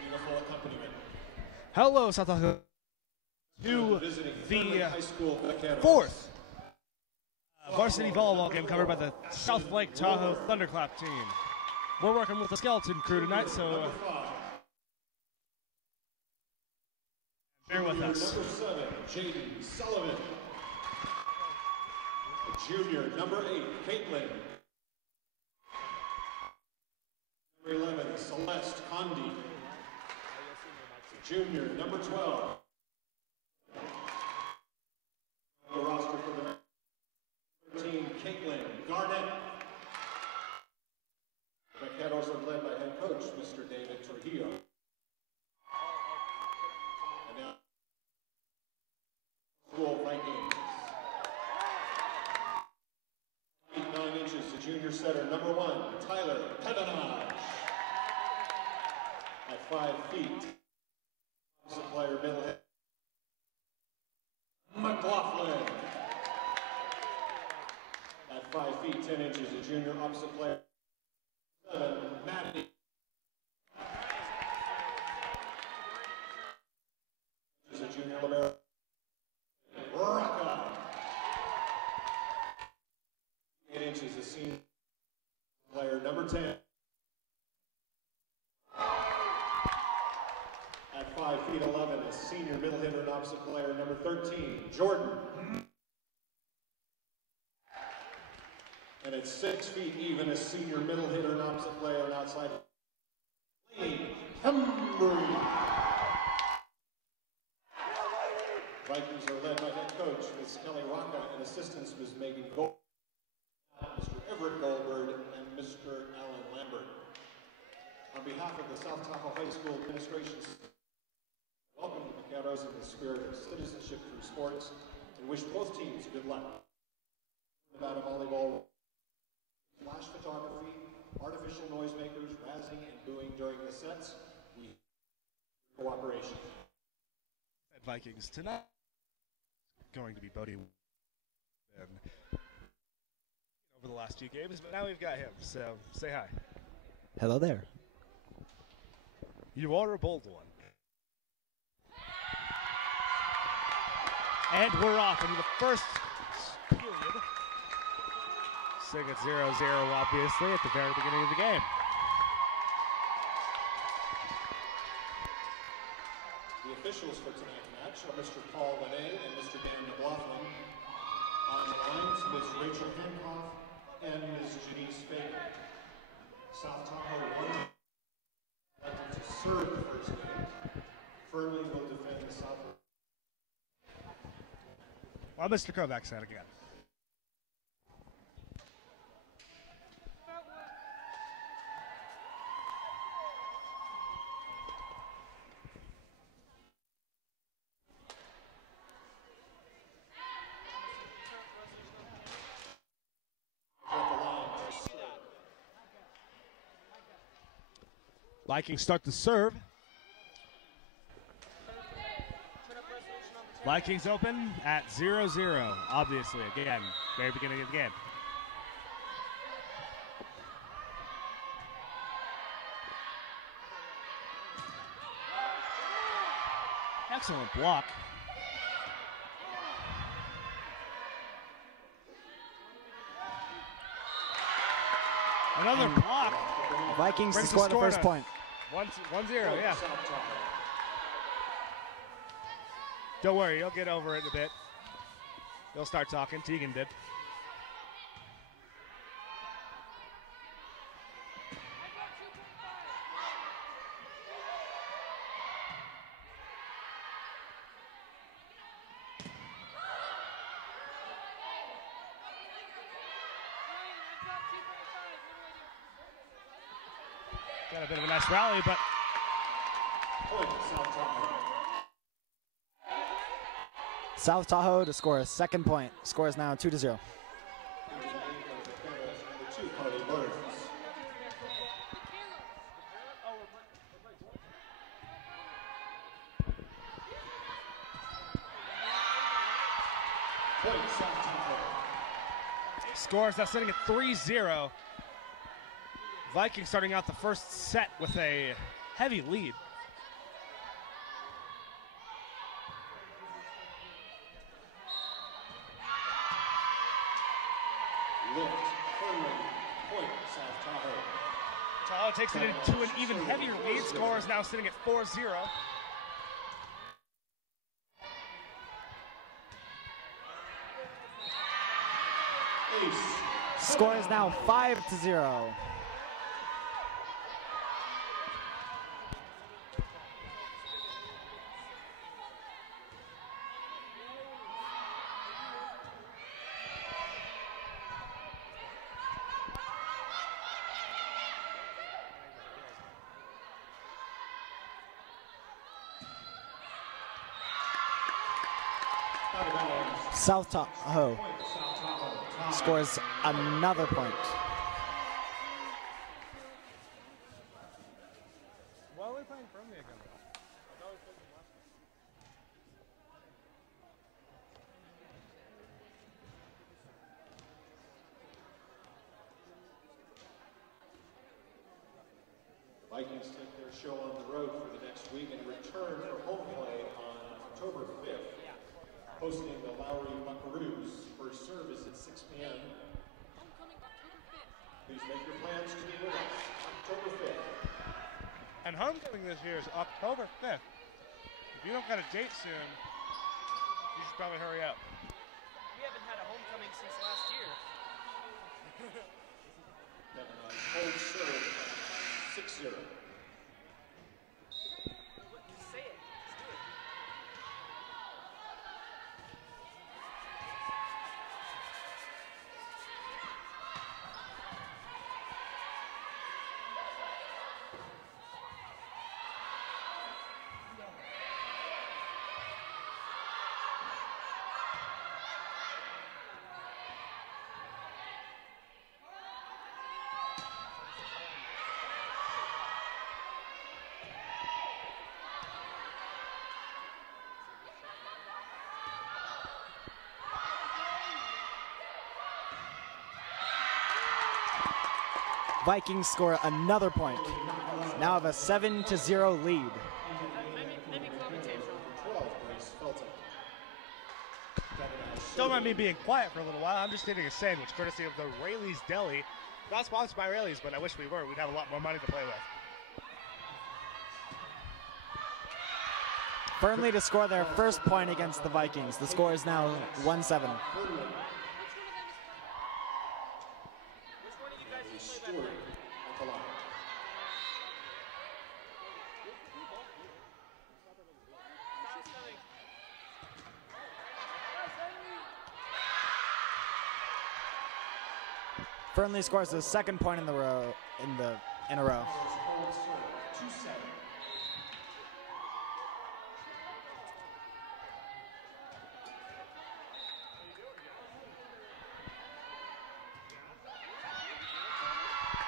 beautiful accompaniment. Hello, South Tahoe. To the fourth varsity volleyball game covered by the South Lake Tahoe Thunderclap team. We're working with the skeleton crew tonight, so bear with us. Number 7, Jaden Sullivan. Junior, number 8, Caitlin. Number 11, Celeste Condi. Junior, number 12. The roster for the 13, Caitlin Garnett. The Vaqueros are led by head coach, Mr. David Trujillo. And now, school Vikings. 9 inches to junior setter, number 1, Tyler Pedanage. At 5 feet, opposite player, middle head, McLaughlin. At 5 feet, 10 inches, a junior opposite player, 7, Maddie. Is a junior libero, Rocca. 8 inches, a senior player, number 10. At 5 feet 11, a senior middle hitter and opposite player, number 13, Jordan. And at 6 feet even, a senior middle hitter and opposite player and outside, Lane Hembry. Vikings are led by head coach, Ms. Kelly Rocca, and assistants, Ms. Megan Gold, Mr. Everett Goldberg, and Mr. Alan Lambert. On behalf of the South Tahoe High School administration, welcome the Vaqueros in the spirit of citizenship through sports, and wish both teams good luck. About a volleyball, flash photography, artificial noisemakers, razzing and booing during the sets. We cooperation. At Vikings tonight, going to be Bodie and over the last few games, but now we've got him. So say hi. Hello there. You are a bold one. And we're off into the first period. Sitting at 0-0, obviously, at the very beginning of the game. The officials for tonight's match are Mr. Paul Lene and Mr. Dan McLaughlin. On the lines, Ms. Rachel Hancock and Ms. Janice Fagan. South Tahoe won to serve the first game. Fernley will defend the South. Well, Mr. Kovacs out again. Vikings start to serve. Vikings open at 0-0, obviously, again, very beginning of the game. Excellent block. Another block. Vikings to score the first point. 1-0, yeah. Don't worry, you'll get over it in a bit. They'll start talking. Tegan did. Got a bit of a nice rally, but South Tahoe to score a second point. Score is now 2-0. Score is now sitting at 3-0. Vikings starting out the first set with a heavy lead. takes it into an even heavier lead. Score is now sitting at 4-0. Score is now 5-0. South Tahoe scores another point. Why are we playing friendly again? The Vikings take their show on the road for the next week and return for home play on October 5th. Hosting the Lowry Buckaroos. First service at 6 p.m. Please make your plans to be with us October 5th. And homecoming this year is October 5th. If you don't got a date soon, you should probably hurry up. We haven't had a homecoming since last year. Then hold serve 6-0. Just say it. Just do it. Vikings score another point. Now have a 7-0 lead. Maybe commentate from. Don't mind me being quiet for a little while. I'm just eating a sandwich courtesy of the Rayleigh's Deli. Not sponsored by Rayleigh's, but I wish we were. We'd have a lot more money to play with. Fernley to score their first point against the Vikings. The score is now 1-7. Which one of you guys play that night? Fernley scores the second point in a row.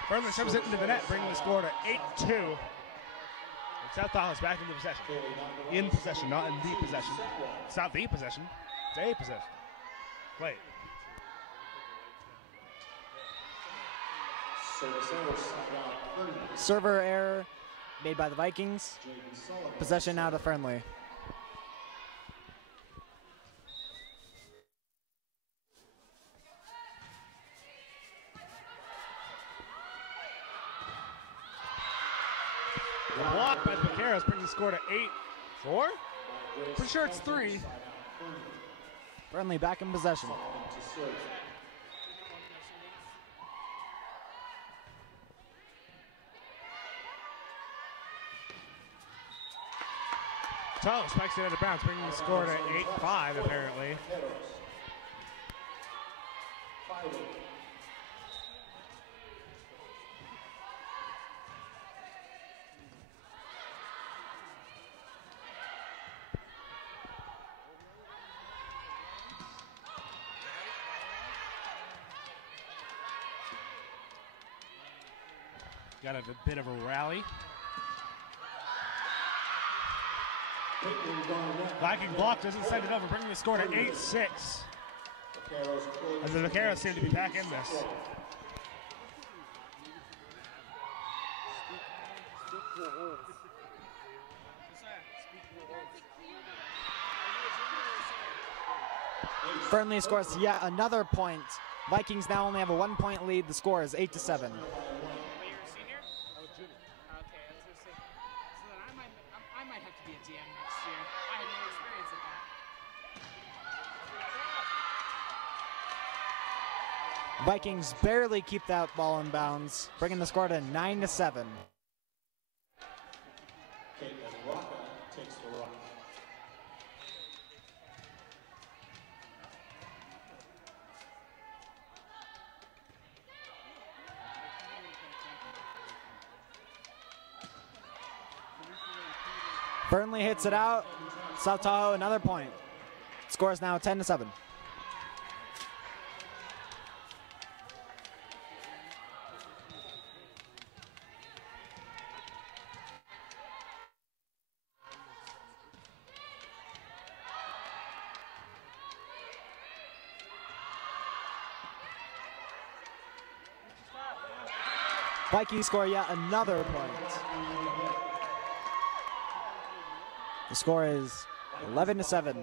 Fernley serves it into the net, bringing the score to 8-2. And South Tahoe's back into possession. In possession, not in the possession. It's not the possession, it's a possession. Wait. Server error made by the Vikings. Possession now to Fernley. Blocked by the Vaqueros, bringing the score to 8-4. Pretty sure it's 3. Fernley back in possession. Tahoe spikes it out of bounds, bringing the score to 8-5 apparently. Got a bit of a rally. Viking block doesn't send it over, bringing the score to 8-6. As the Vaqueros seem to be back in this. Fernley scores yet another point. Vikings now only have a 1-point lead. The score is 8-7. Vikings barely keep that ball in bounds, bringing the score to 9-7. Caitlin Rocca takes the rock. Burnley hits it out. South Tahoe another point. Score is now 10-7. Vikings score yet another point. The score is 11-7.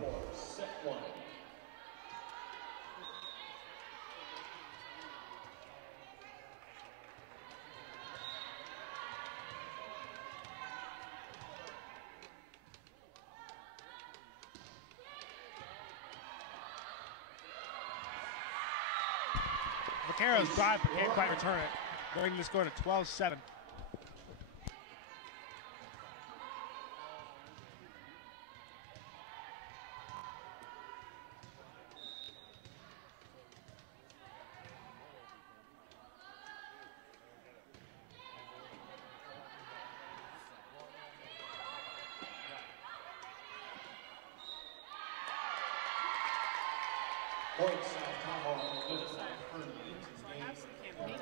Vaqueros drive but can't quite return it, bringing the score to 12-7.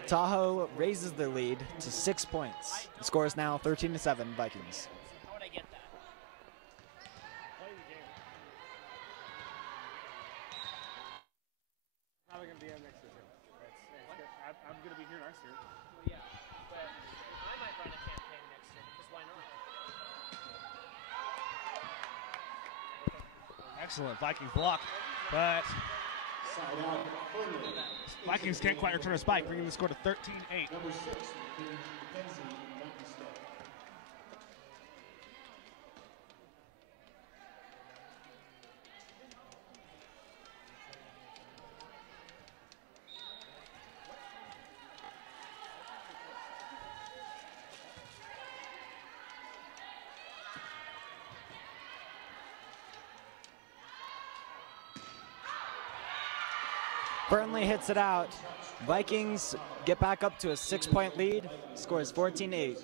Tahoe raises their lead to 6 points. The score is now 13-7 Vikings. How would I get that? Probably gonna be on next year. I'm gonna be here next year. Well, yeah, but I might run a campaign next year because why not? Excellent Viking block, but Vikings can't quite return a spike, bringing the score to 13-8. Number 6, Mackenzie Mackistad. Burnley hits it out. Vikings get back up to a 6-point lead. Score is 14-8.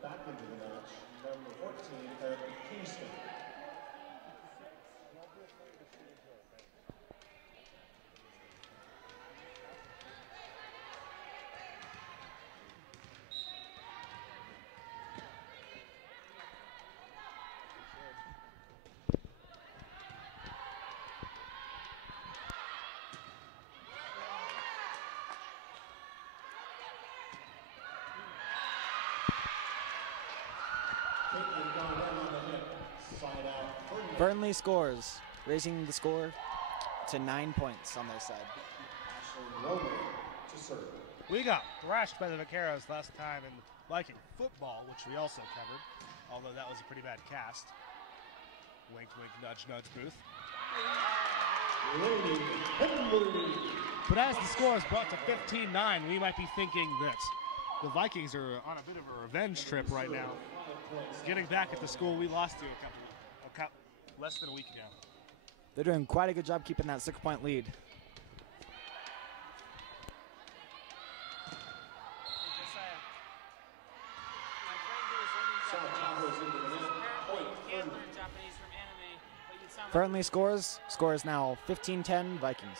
Back into the match, number 14, Eric Kingston. Burnley scores, raising the score to 9 points on their side. We got thrashed by the Vaqueros last time in Viking football, which we also covered, although that was a pretty bad cast. Wink, wink, nudge, nudge, Booth. But as the score is brought to 15-9, we might be thinking that the Vikings are on a bit of a revenge trip right now, getting back at the school we lost to less than a week ago. They're doing quite a good job keeping that 6-point lead. Burnley scores. Score is now 15-10 Vikings.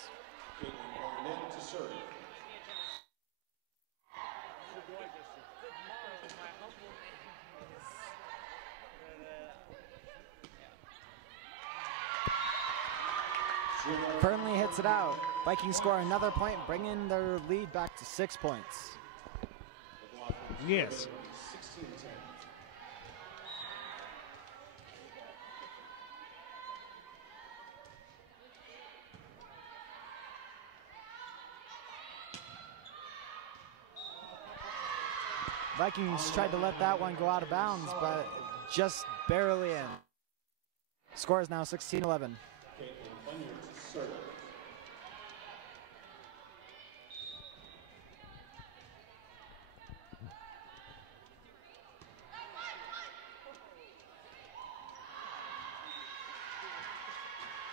Burnley hits it out. Vikings score another point, bringing their lead back to 6 points. Yes. Vikings tried to let that one go out of bounds, but just barely in. Score is now 16-11.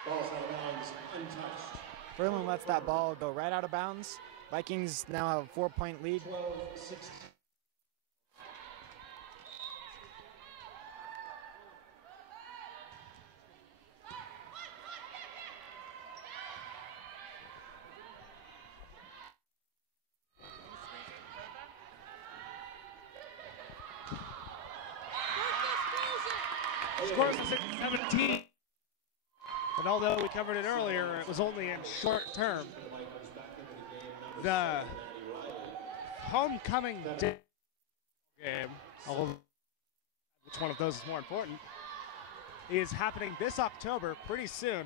Ball's out of bounds, untouched. Furlan lets that ball go right out of bounds. Vikings now have a 4-point lead. 12-16. Scores a 17. And although we covered it earlier, it was only in short term. The homecoming game, although which one of those is more important, is happening this October pretty soon.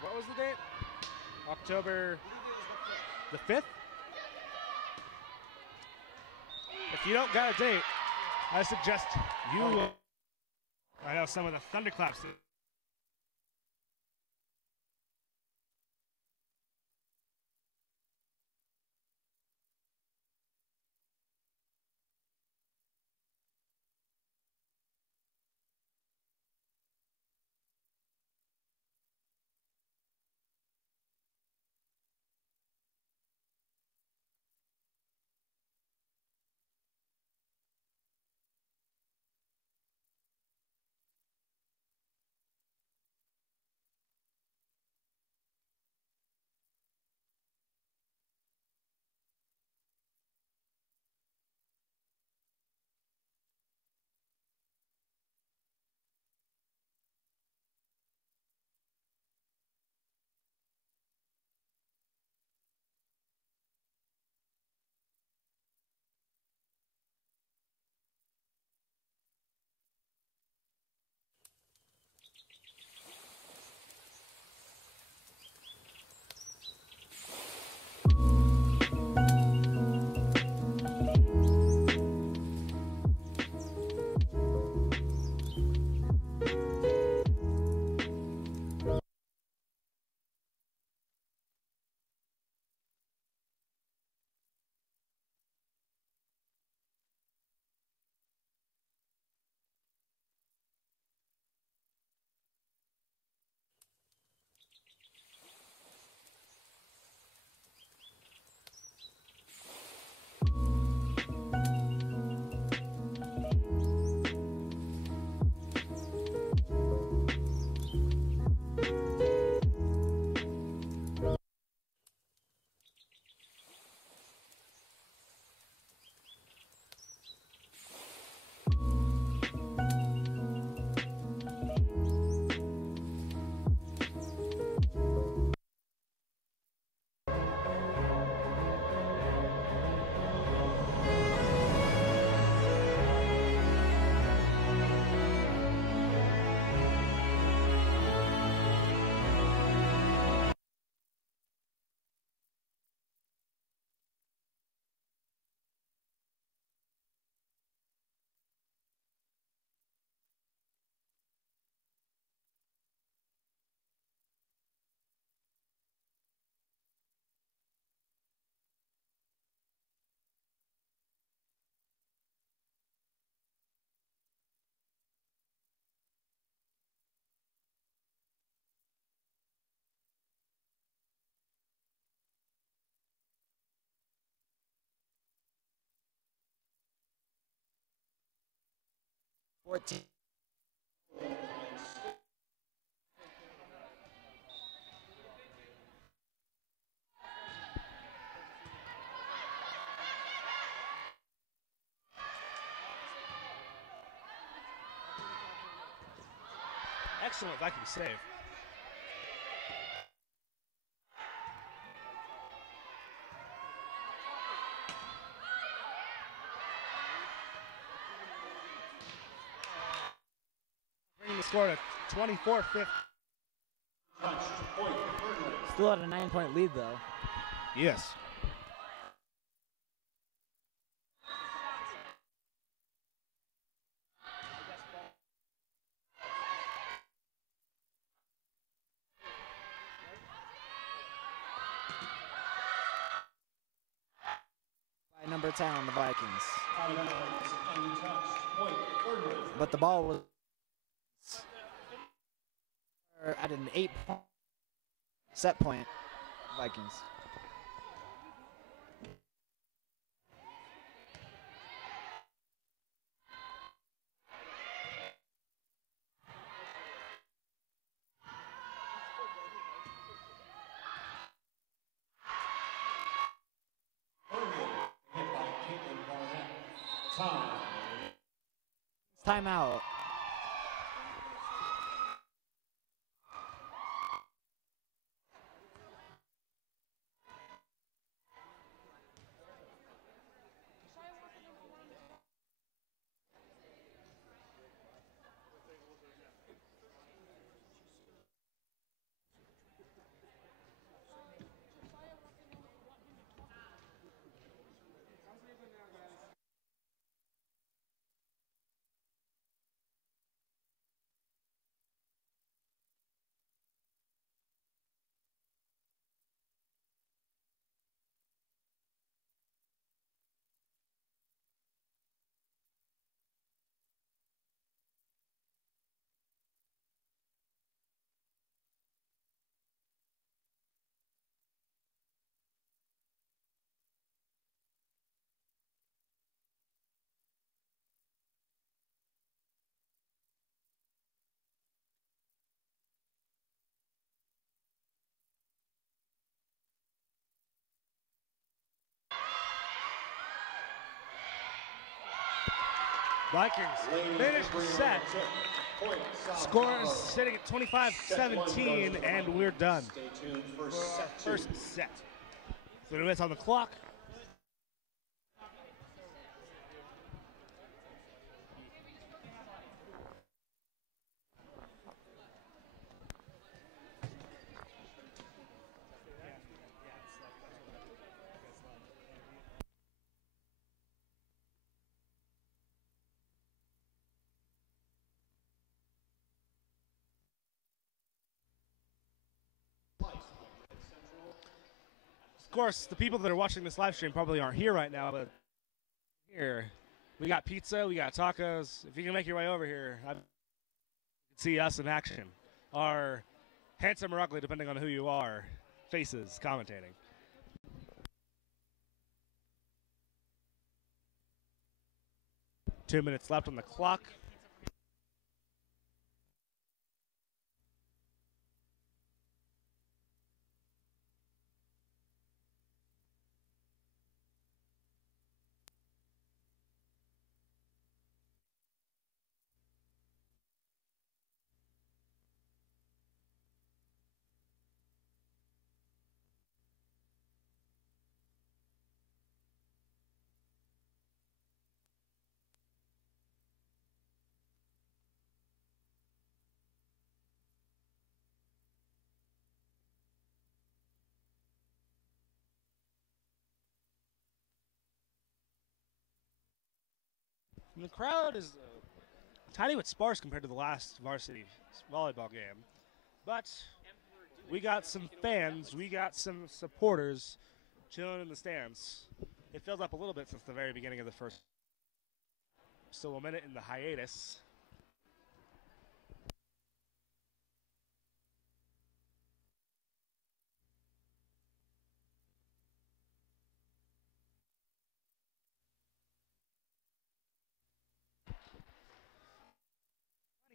What was the date? October the 5th? If you don't got a date, I suggest you. I know some of the Thunderclaps. Excellent Viking save. Bringing the score to 24-15. Still at a 9-point lead, though. Yes. By number 10 on the Vikings. But the ball was at an 8-point Set point, Vikings. Timeout. Vikings finished the set. Score is sitting at 25-17, and we're done Stay tuned for for our set two. first set. 3 minutes on the clock. Of course, the people that are watching this live stream probably aren't here right now, but here we got pizza, we got tacos. If you can make your way over here, you can see us in action. Our handsome or ugly, depending on who you are, faces commentating. Two minutes left on the clock. And the crowd is tiny but sparse compared to the last varsity volleyball game. But we got some fans, we got some supporters chilling in the stands. It filled up a little bit since the very beginning of the first. Still a minute in the hiatus.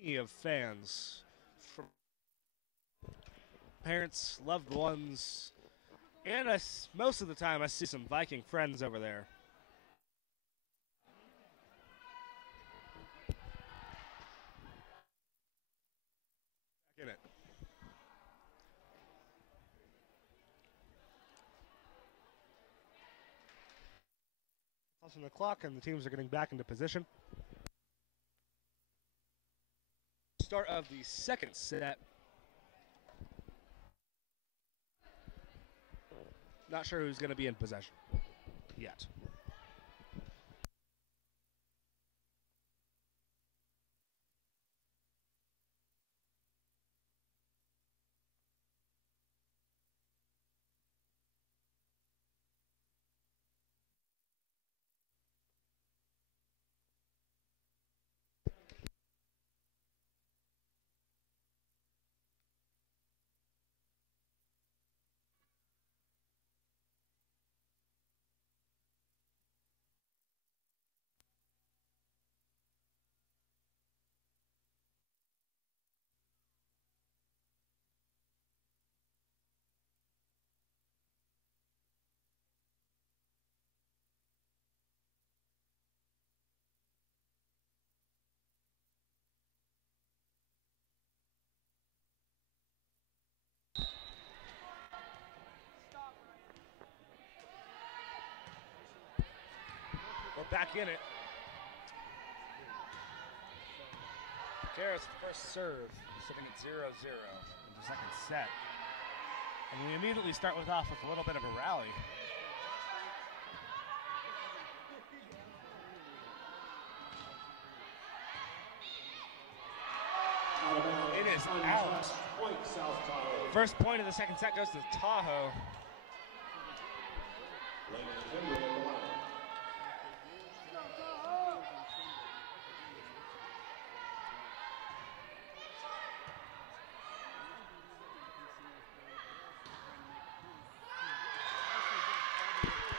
Plenty of fans, from parents, loved ones, and most of the time I see some Viking friends over there. Back in it. Plus on the clock, and the teams are getting back into position. Start of the second set. Not sure who's going to be in possession yet. back in it. Vaqueros first serve, sitting at 0-0 in the second set. And we immediately start off with a little bit of a rally. It is out. First point of the second set goes to Tahoe.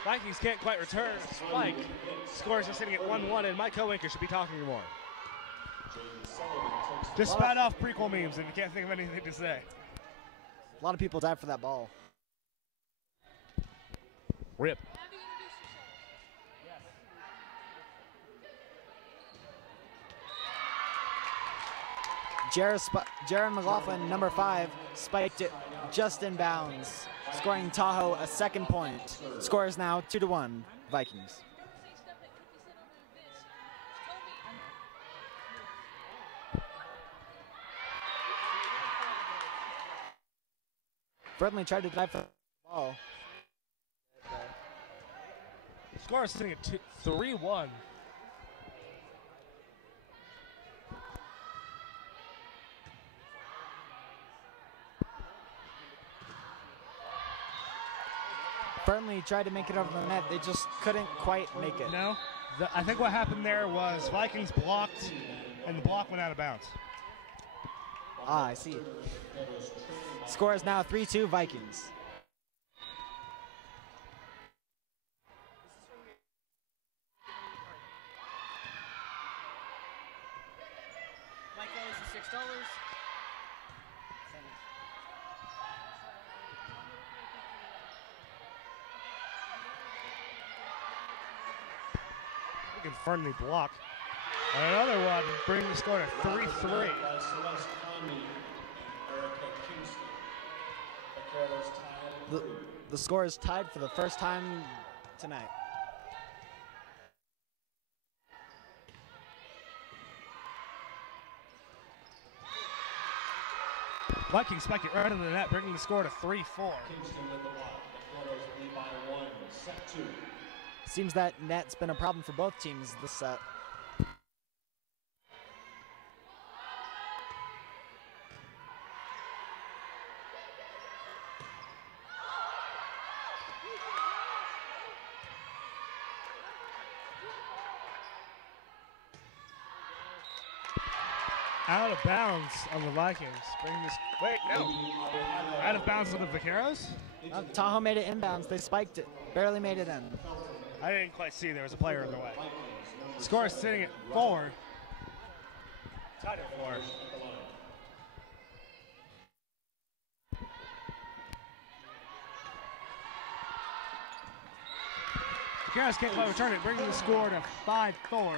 Vikings can't quite return a spike. Scores are sitting at 1-1, and my co-anchor should be talking more. Just spat off prequel memes and you can't think of anything to say. A lot of people died for that ball. Rip. Jaron McLaughlin, number 5, spiked it just in bounds, scoring Tahoe a second point. Score is now 2-1, Vikings. Friendly tried to dive for the ball. Score is sitting at 3-1. Burnley tried to make it over the net. They just couldn't quite make it. No. I think what happened there was Vikings blocked, and the block went out of bounds. Ah, I see. Score is now 3-2 Vikings. Michael is $6. Firmly blocked. And another one, bringing the score to 3-3. The score is tied for the first time tonight. Vikings spike it right into the net, bringing the score to 3-4. Seems that net's been a problem for both teams this set. Out of bounds on the Vikings. Bringing this. Wait, no. Out of bounds on the Vaqueros? Tahoe made it inbounds. They spiked it. Barely made it in. I didn't quite see there was a player in the way. Score is sitting at 4. Tied at 4. Vaqueros can't quite return it, bringing the score to 5-4.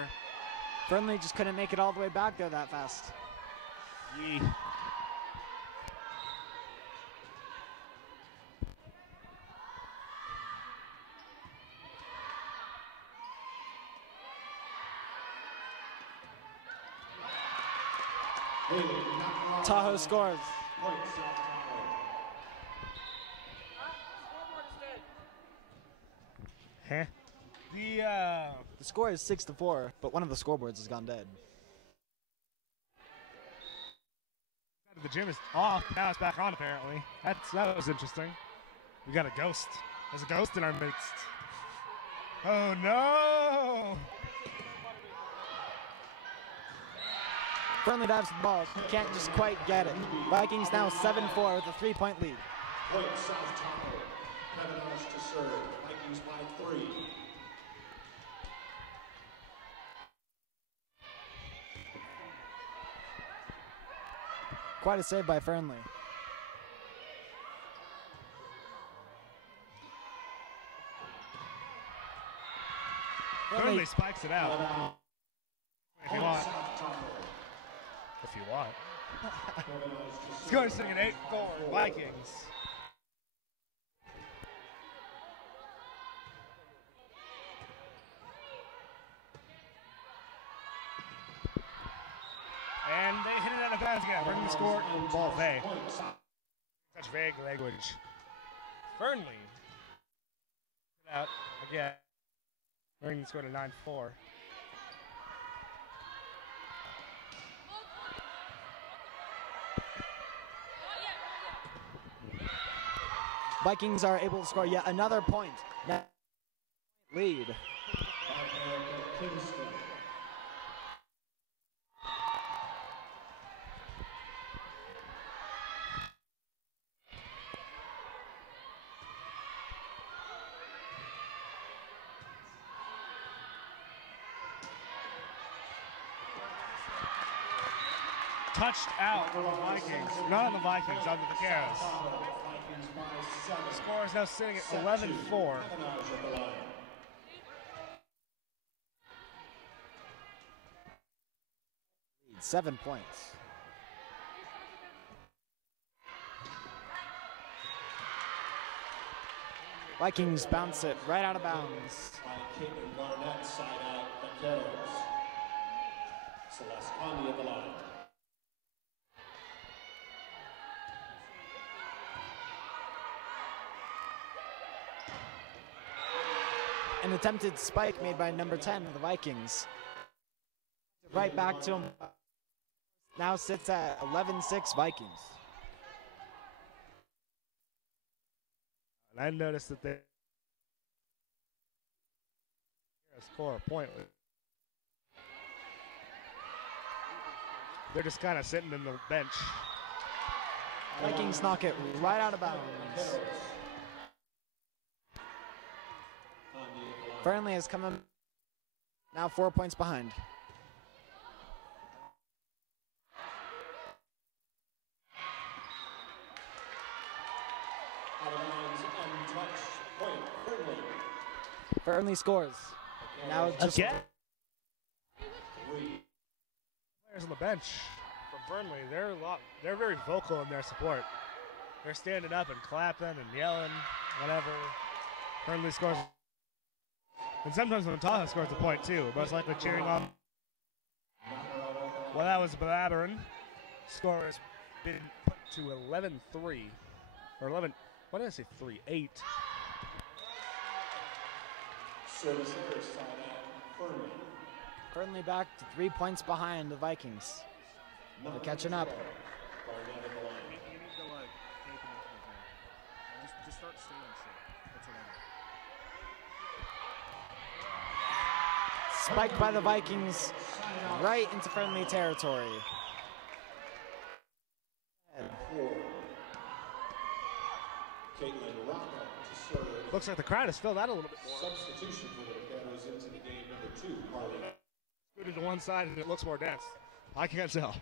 Burnley just couldn't make it all the way back there that fast. Yee. Tahoe scores. Huh? The score is 6-4, but one of the scoreboards has gone dead. The gym is off. Now it's back on, apparently. That was interesting. We got a ghost. There's a ghost in our midst. Oh, no! Burnley dives the ball. Can't just quite get it. Vikings now 7-4 with a 3-point lead. Point South Tahoe. 7 hours to serve. Vikings by 3. Quite a save by Fernley. Fernley spikes it out. If you want. If you want. Score sitting at 8-4 Vikings. And they hit it out of bounds again. Bring the score in ball Vay. Such vague language. Fernley. Out again. Bringing the score to 9-4. Vikings are able to score yet another point. Now lead. Touched out for the Vikings. Not on the Vikings, on the Vaqueros. The score is now sitting at 11-4. 7 points. Vikings bounce it right out of bounds. Caitlin Garnett, side out, Vaqueros. Celeste Conde at the line. An attempted spike made by number 10 of the Vikings. Right back to him. Now sits at 11-6 Vikings. And I noticed that they score a point. They're just kind of sitting in the bench. Vikings knock it right out of bounds. Fernley has come in now 4 points behind. Fernley scores. Now just again. Players on the bench from Fernley, they're very vocal in their support. They're standing up and clapping and yelling, whatever. Fernley scores. And sometimes when Tahoe scores a point too, most likely cheering on. Well, that was blabbering. Score has been put to 11-3. Or 11, what did I say, 3? 8. Service error, side out, Fernley. Fernley back to 3 points behind the Vikings. They're catching up. You need to like take him up with that. Just start stealing shit. That's what I mean. Spiked by the Vikings right into Fernley territory. Caitlin Rocca to serve. Looks like the crowd has filled out a little bit more. Substitution for the Vaqueros into the game number 2, Carly. Scooted to one side and it looks more dense. I can't tell.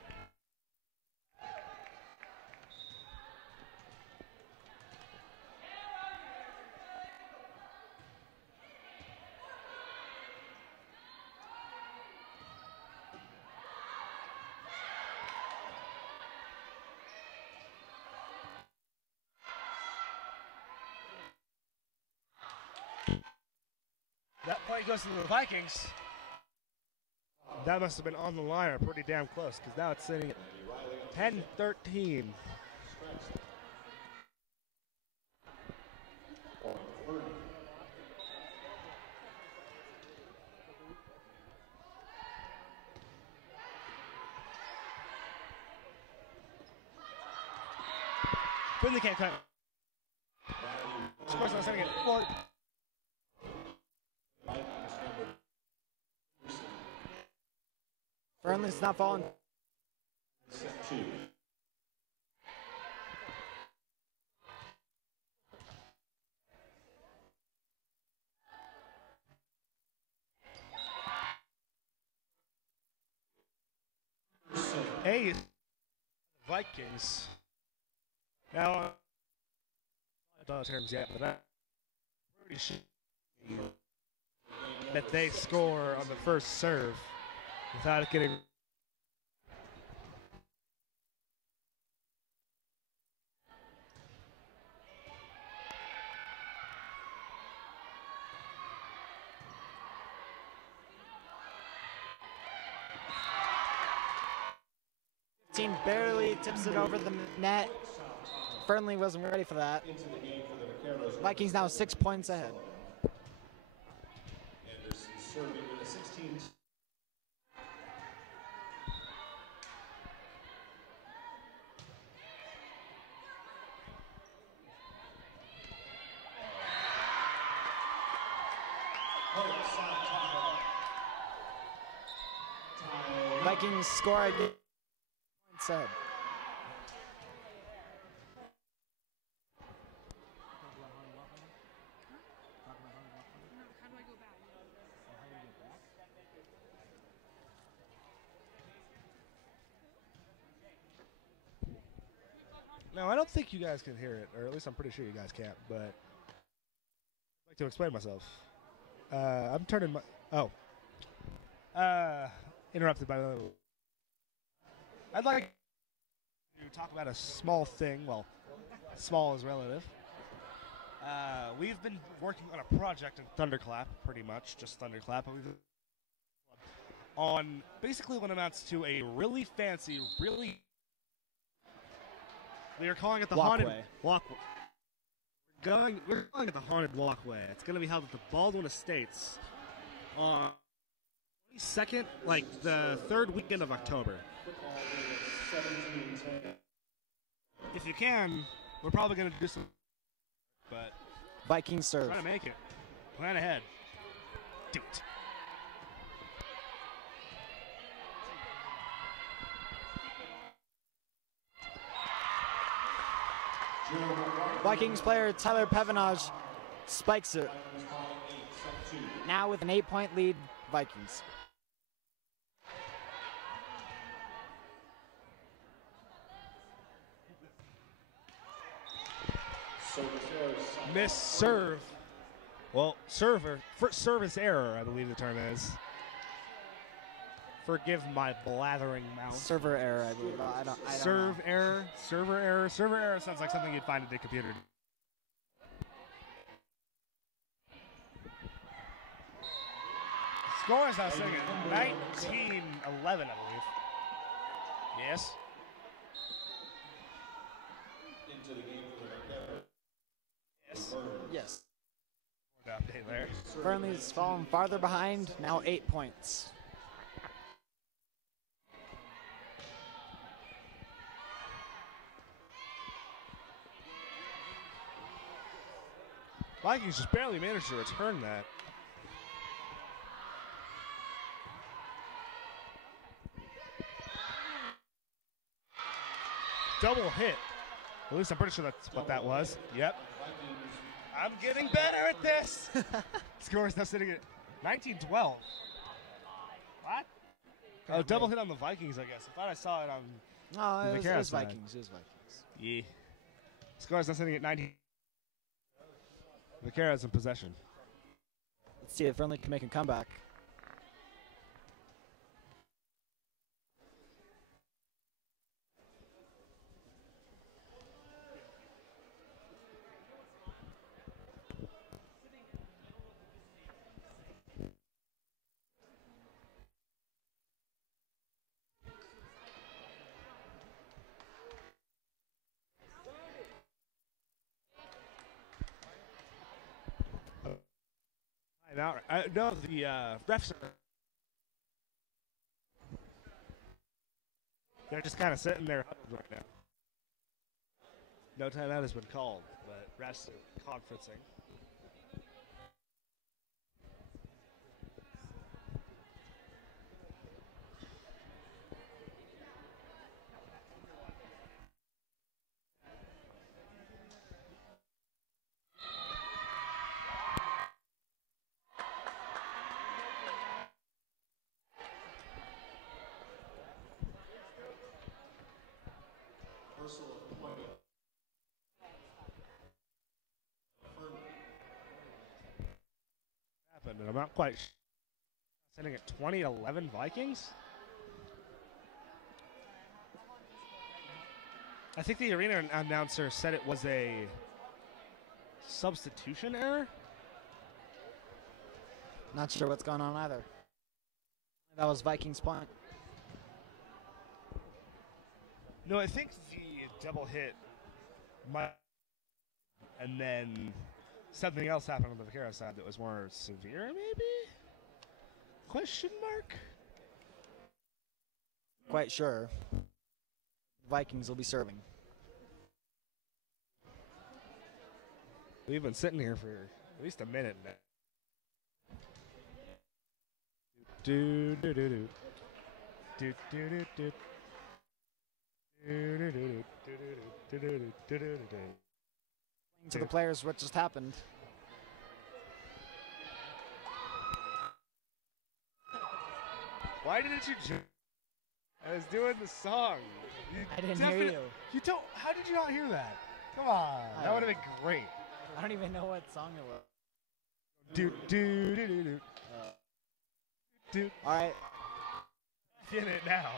That play goes to the Vikings. That must have been on the line or pretty damn close because now it's sitting at 10-13. Finley can't cut. Score's not sitting at 4. Fernley's not falling. Hey, Vikings. Now, not terms yet, but I'm pretty sure that they score on the first serve without getting. Team barely tips it over the net. Fernley wasn't ready for that. Into the game for the Vaqueros. Vikings now 6 points ahead. Anderson serving with a 16. Vikings score again. Points ahead. No, I don't think you guys can hear it, or at least I'm pretty sure you guys can't, but I'd like to explain myself. I'm turning my... Oh. Interrupted by the... I'd like to talk about a small thing. Well, small is relative. We've been working on a project in Thunderclap, pretty much, just Thunderclap, but we've on basically what amounts to a really fancy, really... We are calling it the Walkway. Haunted Walkway. We're calling it the Haunted Walkway. It's going to be held at the Baldwin Estates on 22nd, like the third weekend of October. If you can, we're probably going to do some, but Vikings serve. try to make it. Plan ahead. Do it. Vikings player Tyler Pevenage spikes it. Now with an 8-point lead, Vikings. Miss serve. Well, service error, I believe the term is. Forgive my blathering mouth. Server error, I believe. I don't Serve know. error, server error. Server error sounds like something you'd find at a computer. Score is now sitting at 19-11, I believe. Yes. Into the game for the Vaqueros. Yes. Yes. Update there. Burnley's fallen farther behind, now 8 points. Vikings just barely managed to return that. Double hit. At least I'm pretty sure that's what that was. Yep. I'm getting better at this. Score is now sitting at 19-12. What? Oh, double hit on the Vikings, I guess. I thought I saw it on No, the it was Vaqueros side. Vikings. It was Vikings. Yeah. Score is now sitting at 19. Vaqueros in possession. Let's see if Burnley can make a comeback. No, the refs are. They're just kind of sitting there huddled right now. No timeout has been called, but refs are conferencing. And I'm not quite sitting at 20-11 Vikings. I think the arena announcer said it was a substitution error. Not sure what's going on either. That was Vikings' point. No, I think the double hit might, and then something else happened on the Vaquero side that was more severe, maybe? Question mark? Quite sure. Vikings will be serving. We've been sitting here for at least a minute now. Do do do do. Do do do do. To the players what just happened. Why didn't you jump? I was doing the song. I didn't hear you. You don't. How did you not hear that? Come on, that would have been great. I don't even know what song it was. Do do do do do. Do. All right. Get it now.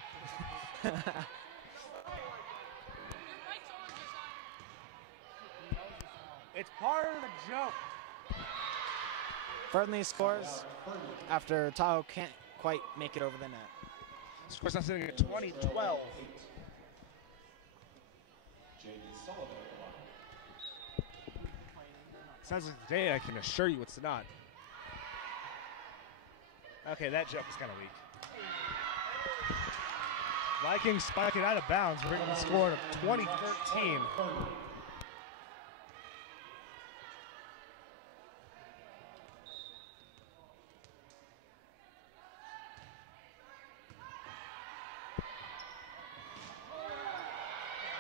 It's part of the joke. Fernley scores after Tahoe can't quite make it over the net. Scores not sitting at 20-12. Sounds like the day, I can assure you it's not. Okay, that joke is kind of weak. Vikings spike it out of bounds, bringing the score to 20-13.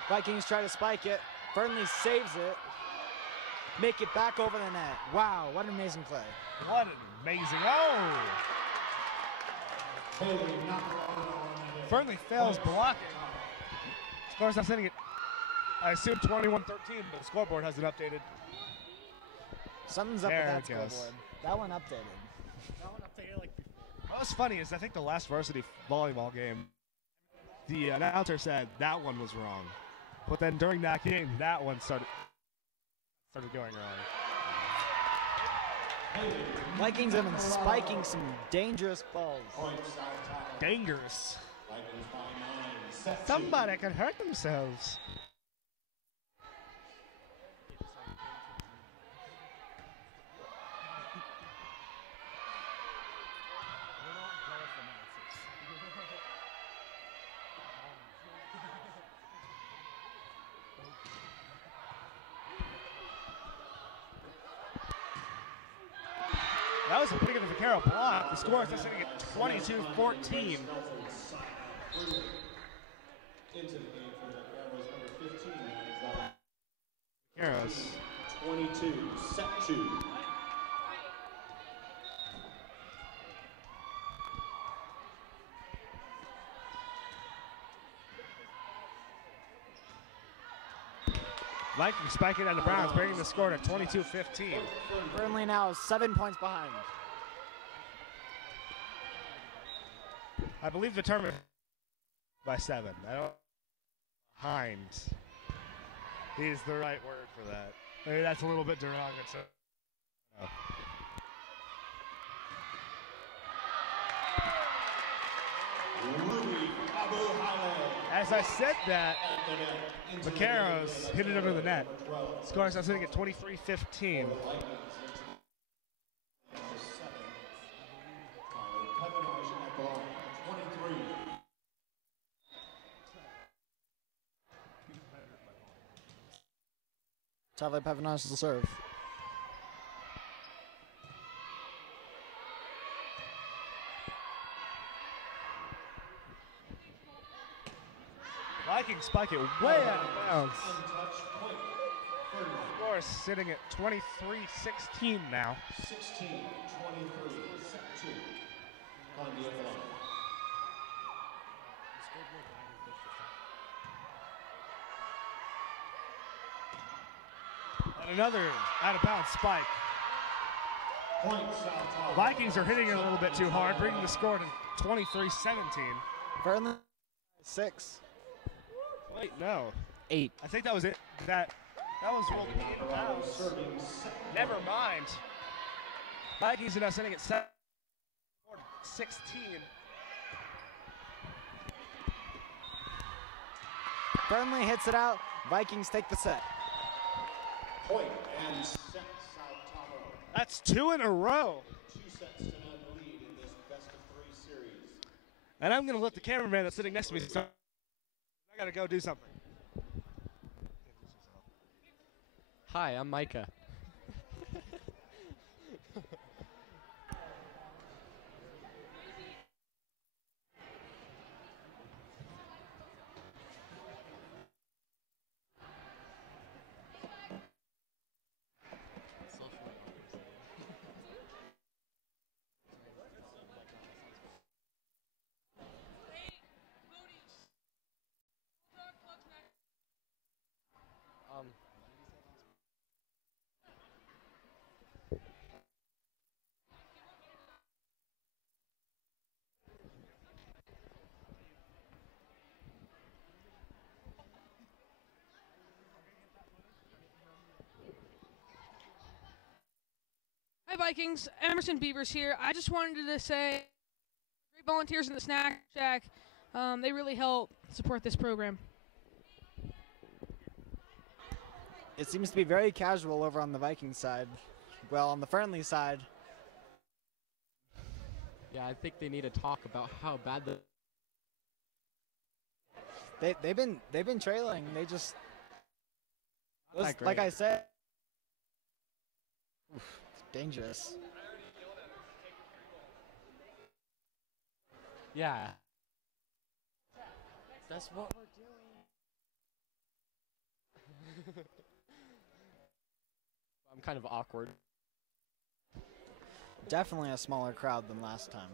Vikings try to spike it. Fernley saves it. Make it back over the net. Wow, what an amazing play. What an amazing, oh! Fernley fails blocking. Score's not sitting at, I assume 21-13, but the scoreboard hasn't updated. Something's up There with that it goes. scoreboard. That one updated. That one updated like What's funny is I think the last varsity volleyball game, the announcer said that one was wrong. But then during that game, that one started going wrong. Vikings have been spiking some dangerous balls. Dangerous. Somebody can hurt themselves. That was a pretty good Vaquero block. The score is just sitting at 22-14. Vaqueros. 22, set 2. Vikings spike it out of bounds, bringing the score to 22-15. Burnley now is 7 points behind. I believe the term is by 7. I don't. Behind is the right word for that. Maybe that's a little bit derogatory. Oh. As I said that, Vaqueros hit it over the net. Score is now sitting at 23-15. Tyler Pevinash will serve. Vikings spike it way out of bounds. Score is sitting at 23-16 now. 16-23, set 2. Columbia Volleyball. And another out of bounds spike. Vikings are hitting it a little bit too hard, bringing the score to 23-17. Burnley 6. Wait, no. 8. I think that was it. That was rolled in bounds. Never mind. Vikings are now sitting at 16. Fernley hits it out. Vikings take the set. Point and set South Tahoe. That's 2 in a row. 2 sets to none lead in this best-of-3 series. And I'm going to let the cameraman that's sitting next to me start. I got to go do something. Hi, I'm Micah. Hi Vikings, Emerson Beavers here. I just wanted to say, great volunteers in the Snack Shack. They really help support this program. It seems to be very casual over on the Viking side. Well, on the Fernley side, Yeah, I think they need to talk about how bad the they've been trailing. They just Not that like great. I said, oof, it's dangerous. Yeah. That's what we're doing. I'm kind of awkward. Definitely a smaller crowd than last time.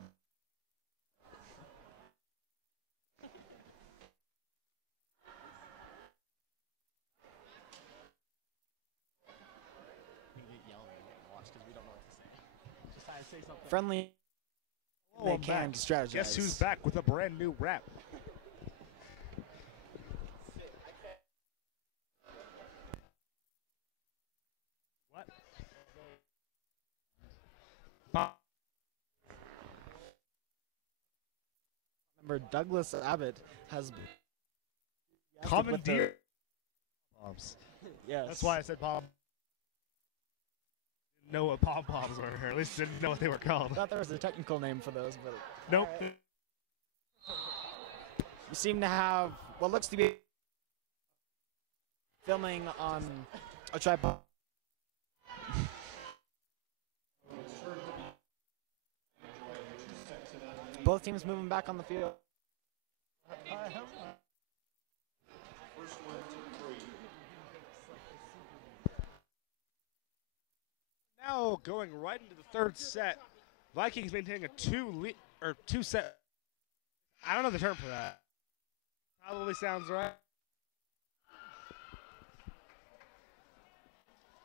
We get yelled at watch because we don't know what to say. Just try to say something. Friendly, Oh, they I'm can back. strategize. Guess who's back with a brand new rap? What? Remember, Douglas Abbott has Commandeer bombs. Yes, That's why I said pom. Didn't know what pom poms were, or at least didn't know what they were I called. thought there was a technical name for those, but Nope. you seem to have what looks to be filming on a tripod. Both teams moving back on the field. First 1, 2, 3. Now going right into the third set, Vikings maintaining a two set. I don't know the term for that. Probably sounds right.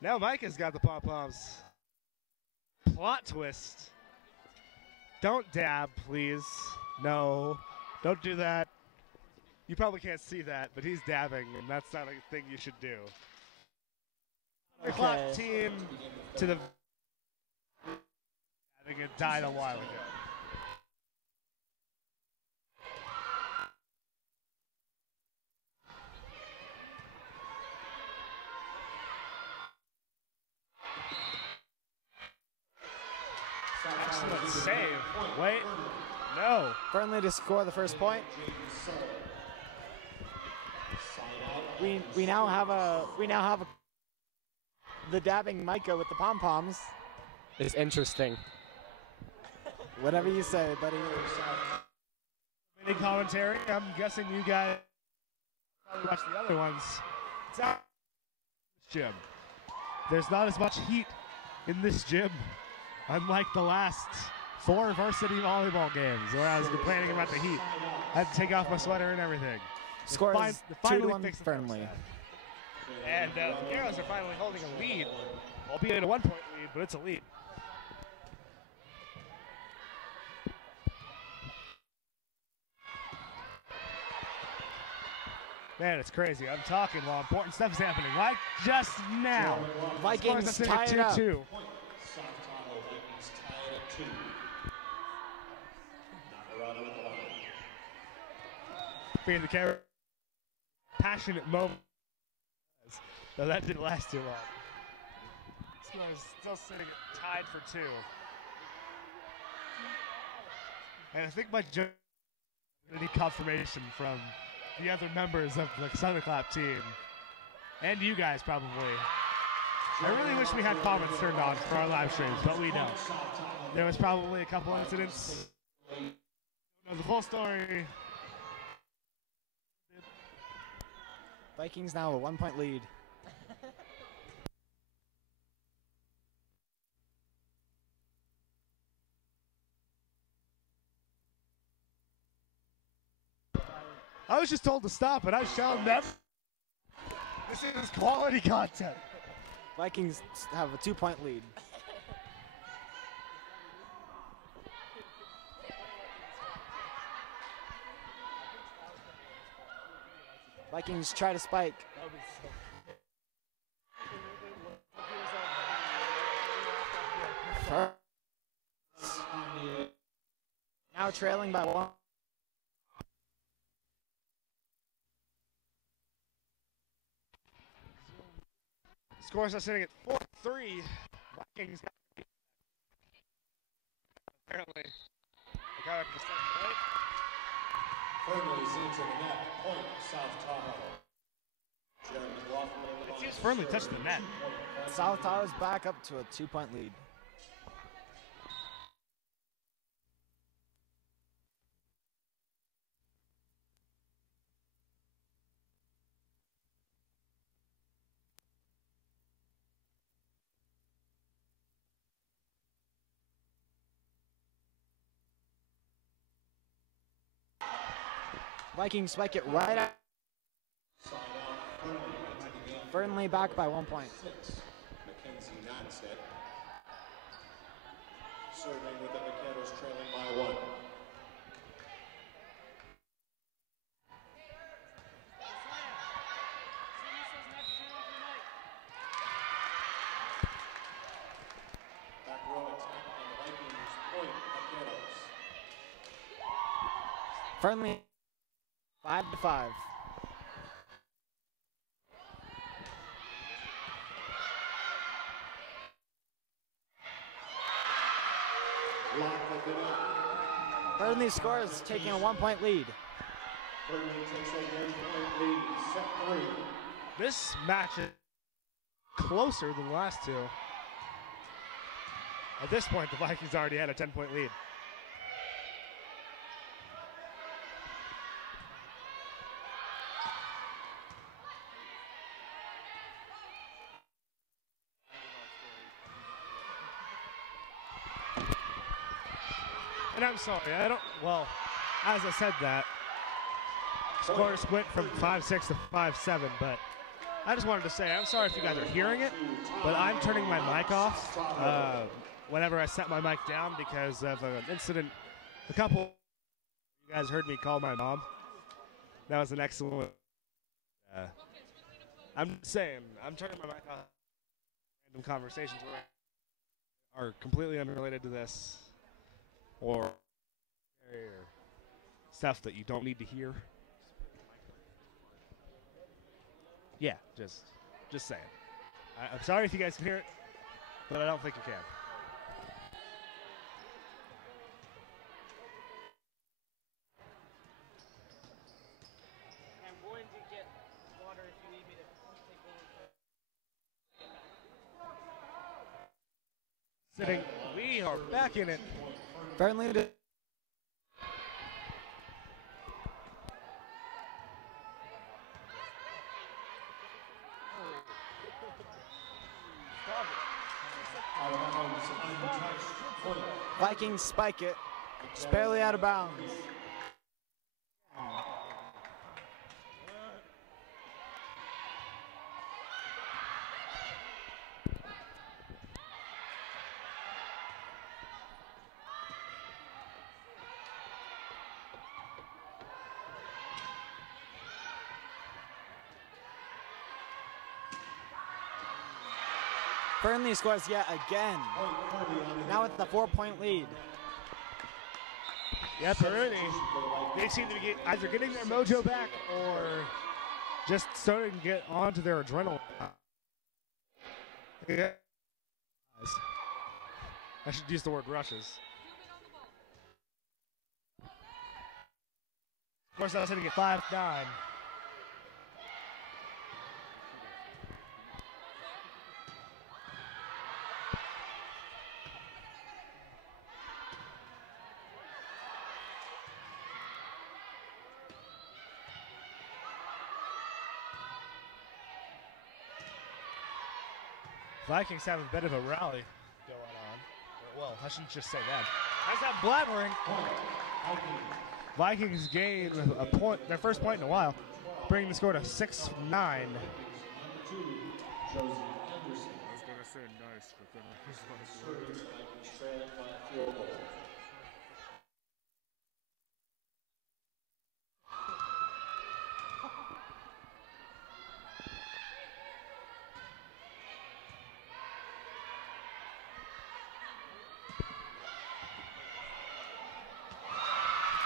Now Mike has got the pom poms. Plot twist. Don't dab, please. No, don't do that. You probably can't see that, but he's dabbing, and that's not a thing you should do. The clock team to the. I think it died a while ago. Excellent save. Wait, no. Friendly to score the first point. We now have the dabbing Micah with the pom poms. It's interesting. Whatever you say, buddy. Any commentary? I'm guessing you guys probably watched the other ones. It's out in this gym. There's not as much heat in this gym, unlike the last 4 varsity volleyball games where I was complaining about the heat. I had to take off my sweater and everything. Score is They finally 2-1 fixed the Friendly. thermostat. And the Arrows are finally holding a lead, albeit a 1-point lead, but it's a lead. Man, it's crazy. I'm talking while important stuff is happening, like just now. Vikings As far as tie I'm it sitting at up. 2-2. South Tahoe Vikings tied at 2. Nakarada with the line. Feed the camera. passionate moment. Though that didn't last too long. Score is still sitting tied for 2. And I think my joke is going to need confirmation from the other members of the Thunderclap team. And you guys, probably. I really wish we had comments turned on for our live streams, but we don't. There was probably a couple incidents. Don't know the full story. Vikings now a 1-point lead. I was just told to stop, and I shall never. This is quality content. Vikings have a 2-point lead. Vikings try to spike. Now trailing by 1. Scores are sitting at 4-3. Vikings apparently. Firmly into the net. Point, South Tahoe. Jeremy McLaughlin. It seems firmly touched the net. South Tahoe's back up to a 2-point lead. Vikings spike it right out. Burnley back by 1 point. Mackenzie Nansett. Serving with the Macedo's trailing by 1. Back row attack on the Vikings. Point, Macedo's. Burnley 5-5. Burnley scores, taking a 1-point lead. Burnley takes a 1-point lead, set 3. This match is closer than the last two. At this point, the Vikings already had a 10-point lead. And I'm sorry, well, as I said that, score split from 5-6 to 5-7, but I just wanted to say, I'm sorry if you guys are hearing it, but I'm turning my mic off whenever I set my mic down because of an incident. A couple of you guys heard me call my mom. That was an excellent. I'm saying, I'm turning my mic off. Random conversations are completely unrelated to this. Or stuff that you don't need to hear. Yeah, just saying. I'm sorry if you guys can hear it, but I don't think you can. I'm going to get water if you need me to take one. Sitting, we are back in it. Burnley to Vikings spike it. Just barely out of bounds. Burnley scores yet again. Now with the 4-point lead. Yeah, Burnley. They seem to be either getting their mojo back or just starting to get onto their adrenaline. Yeah. I should use the word rushes. Of course, I was hitting at 5-9. Vikings have a bit of a rally going on. Well, I shouldn't just say that. That's not blabbering. Vikings gain a point, their first point in a while, bringing the score to 6-9. I was gonna say nice, but then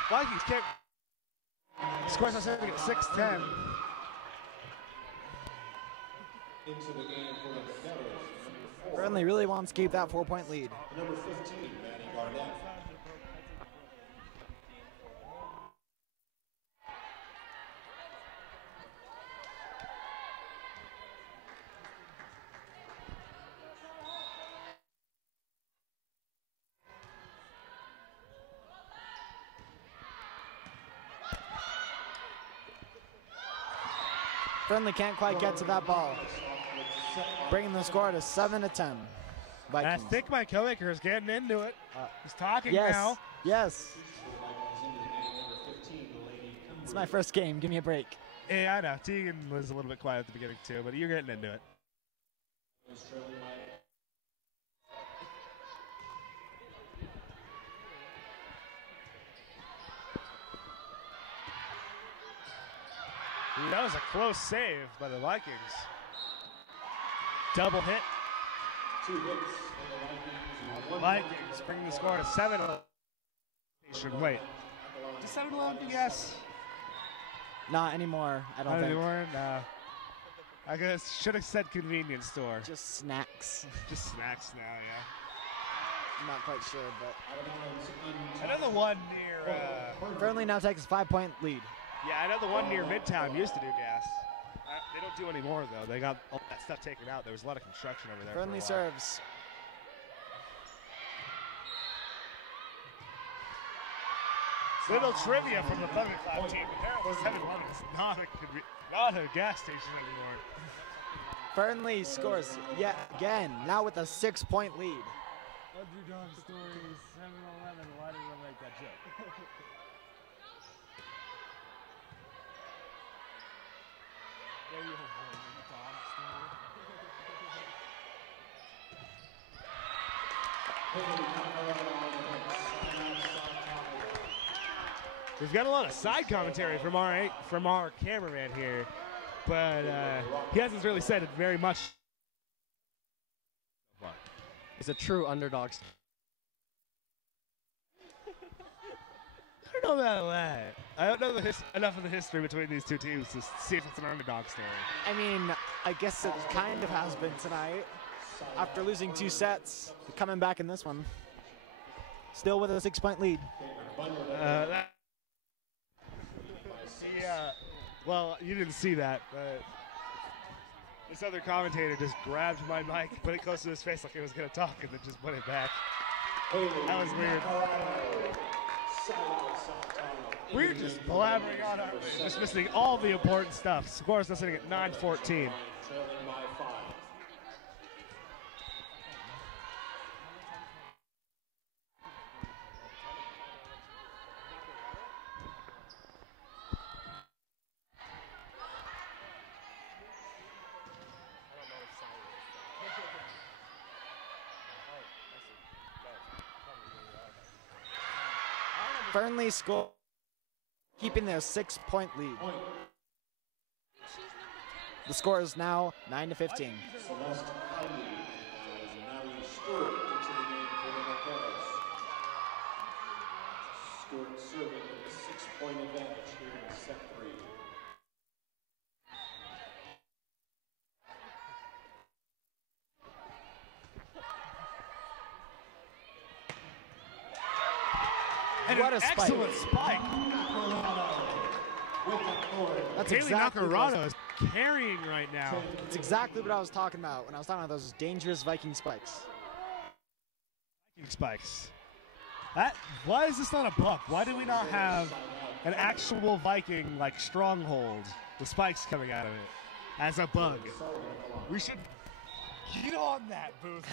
Vikings kick. Scores are sitting at 6-10. Into the game for the Devils, number 4. Burnley really wants to keep that 4-point lead. Number 15, Manny Garnett. Burnley can't quite get to that ball, bringing the score to 7-10. And I Vikings. think my co-maker is getting into it. He's talking Yes, now. yes. It's my first game. Give me a break. Yeah, I know. Tegan was a little bit quiet at the beginning too, but you're getting into it. That was a close save by the Vikings. Double hit. 2 hits for the Vikings bring the score to 7-11. Wait. To 7-11, yes. Not anymore, I don't Not think. anymore? No. I guess should have said convenience store. Just snacks. Just snacks now, yeah. I'm not quite sure, but Another one near. Burnley now takes a 5-point lead. Yeah, I know the one near Midtown used to do gas. They don't do anymore though. They got all that stuff taken out. There was a lot of construction over there. Burnley for a while. serves. Little trivia from the Thundercast team. Apparently 7-11 is not a gas station anymore. Burnley scores yet again, now with a 6-point lead. Underdog stories, 7-11. Why did we make that joke? There you go, underdog We've got a lot of side commentary from our cameraman here, but he hasn't really said it very much. He's a true underdog. I don't know about that. I don't know enough of the history between these two teams to see if it's an underdog story. I mean, I guess it kind of has been tonight. After losing 2 sets, coming back in this one. Still with a 6-point lead. Yeah, well, you didn't see that, but this other commentator just grabbed my mic, put it close to his face like he was going to talk, and then just put it back. That was weird. We're just blabbering on, aren't we? Just missing all the important stuff. Score is now sitting at 9-14. trailing by 5. Burnley score, keeping their 6-point lead. The score is now 9-15. Celeste Heidi and Maui Stewart into the game for the Vaqueros. Stewart serving with a 6-point advantage here in set 3. And what an a spike. excellent spike. That's Haley exactly Nakarado is carrying right now. That's exactly what I was talking about when I was talking about those dangerous Viking spikes. Viking spikes. Why is this not a bug? Why do we not have an actual Viking like stronghold with spikes coming out of it as a bug? We should get on that, Booth.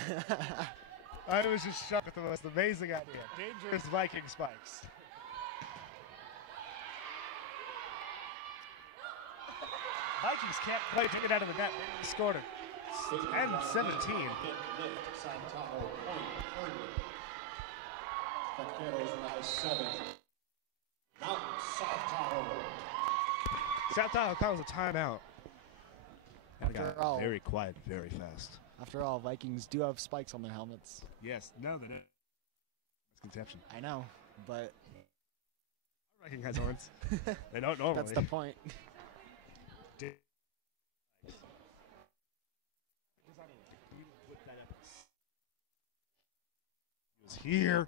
I was just shocked with the most amazing idea. Dangerous Viking spikes. Vikings can't quite take it out of the net. They scored it. 10-17. South Tahoe calls a timeout. And After got all- very quiet, very fast. After all, Vikings do have spikes on their helmets. Yes, no, they don't. Misconception. I know, but Viking has horns. They don't normally. that's the point. He was here.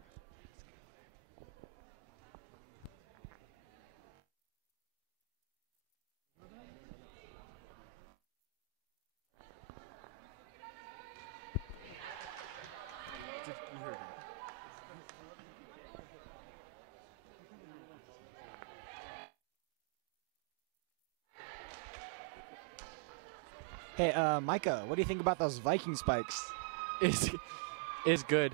We heard that. Hey, Micah, what do you think about those Viking spikes? Is good.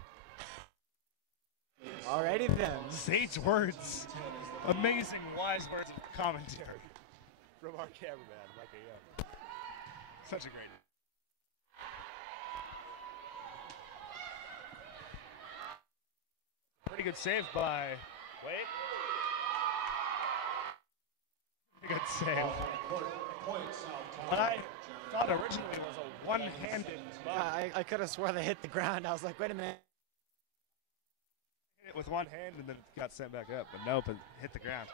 Alrighty then. Sage words. Amazing, wise words of commentary from our cameraman, Micah Young. Such a great. Pretty good save by. Wait. Pretty good save. What I thought originally was a one-handed bump. I could have swore they hit the ground. I was like, wait a minute. Hit it with one hand and then it got sent back up, but nope, it hit the ground.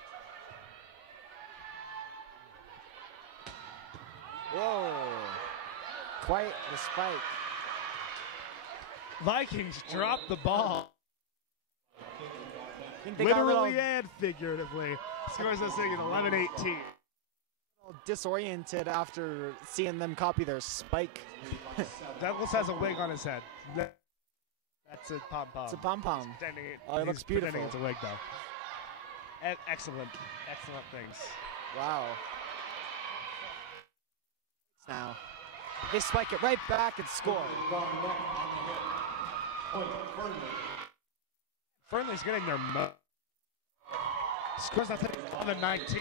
Whoa. Quite the spike. Vikings dropped the ball. Think they got a little Literally and figuratively. Scores this thing at 11-18. disoriented after seeing them copy their spike. Douglas has a wig on his head. That's a pom-pom. It's a pom-pom. Pretending Oh, it looks beautiful. Pretending it's a wig, though. Excellent. Excellent things. Wow. Now, they spike it right back and score. Fernley's getting their scores that thing 11-19.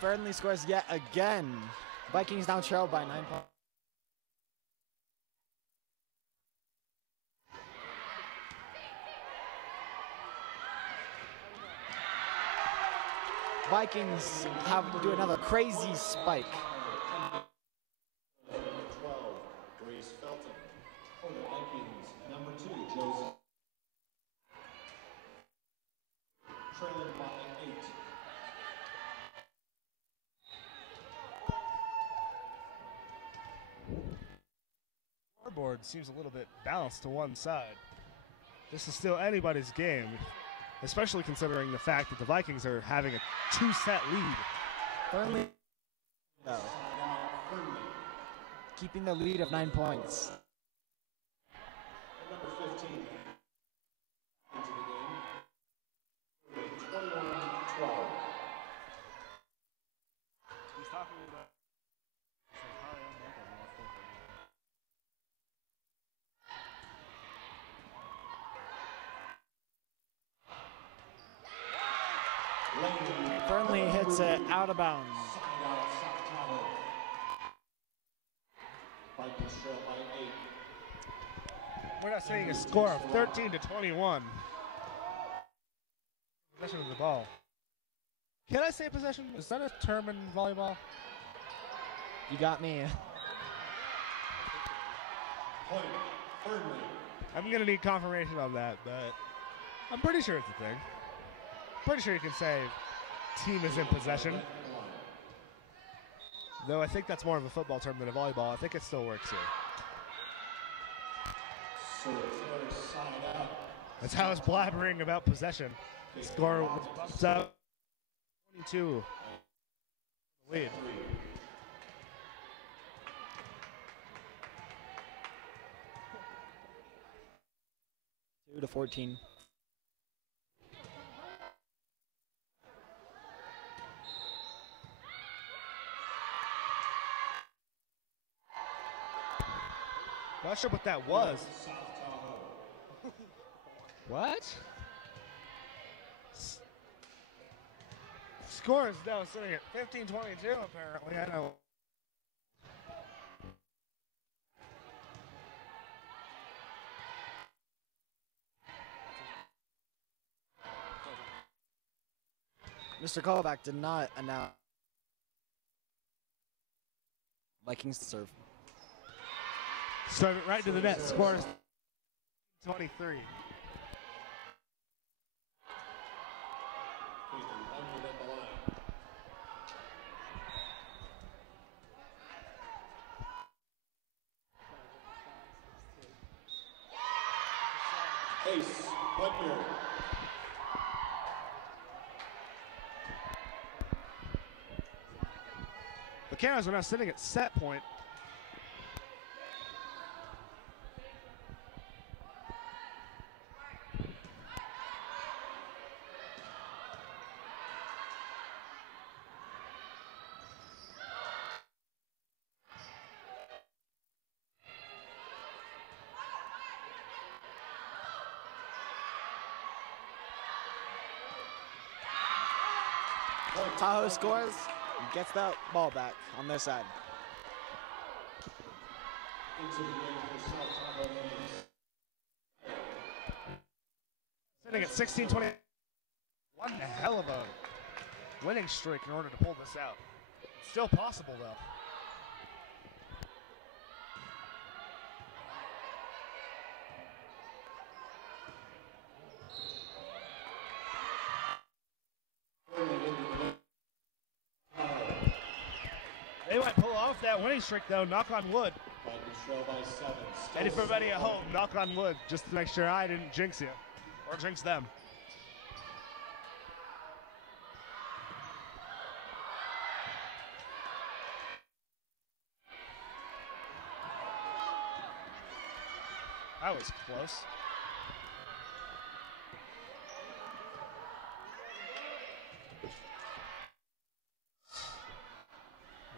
Fernley scores yet again. Vikings now trail by 9 points. Vikings have to do another crazy spike. 12, Grace Felton. For the Vikings, number 2, Joseph. Trailing by 8. Scoreboard seems a little bit balanced to one side. This is still anybody's game, especially considering the fact that the Vikings are having a 2-set lead. Fernley, no. Keeping the lead of 9 points. Number 15 into the game. 21-12. He's talking about. He says, hi, I'm Michael. I'm off Fernley hits it out of bounds. Vikings trail by 8. We're not seeing a score of 13-21. Possession of the ball. Can I say possession? Is that a term in volleyball? You got me. Point, Fernley. I'm going to need confirmation on that, but I'm pretty sure it's a thing. Pretty sure you can say team is in possession. Though I think that's more of a football term than a volleyball. I think it still works here. So it's side out. That's how I was blabbering about possession. Score bumps out 22. Lead. 2-14. Not sure what that was. What? Score is now sitting at 15-22 apparently. I know. Mr. Callback did not announce Vikings to serve. Serve it right to the net. Score is 23. Ace, Butler. The Cannons are now sitting at set point. Tahoe scores and gets that ball back on their side. Sitting at 16-20. One hell of a winning streak in order to pull this out. Still possible though. They might pull off that winning streak though, knock on wood. And if everybody at home, knock on wood, just to make sure I didn't jinx you, or jinx them. That was close.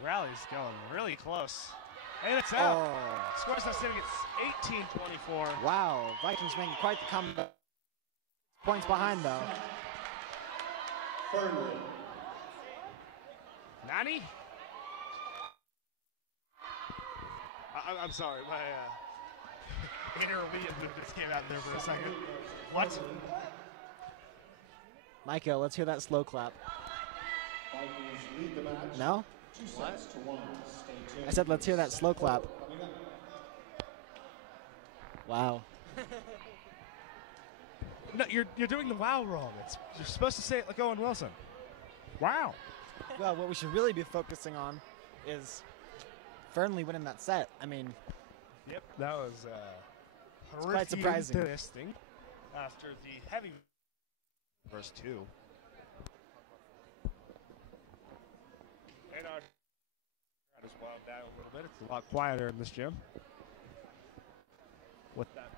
Rally's going really close. And it's out. Oh. Scores now sitting at 18-24. Wow, Vikings making quite the comeback. Points behind though. Fernley. Nani? I'm sorry, my inner Liam just came out there for a second. What? Micah, let's hear that slow clap. Vikings lead the match. No? 2 sets to 1. Stay tuned. I said let's hear that slow clap. Wow. No, you're doing the wow wrong. You're supposed to say it like Owen Wilson. Wow. Well, what we should really be focusing on is Fernley winning that set. I mean, Yep, that was quite surprising. Interesting. After the heavy verse 2. And our crowd has wound down a little bit. It's a lot quieter in this gym. With that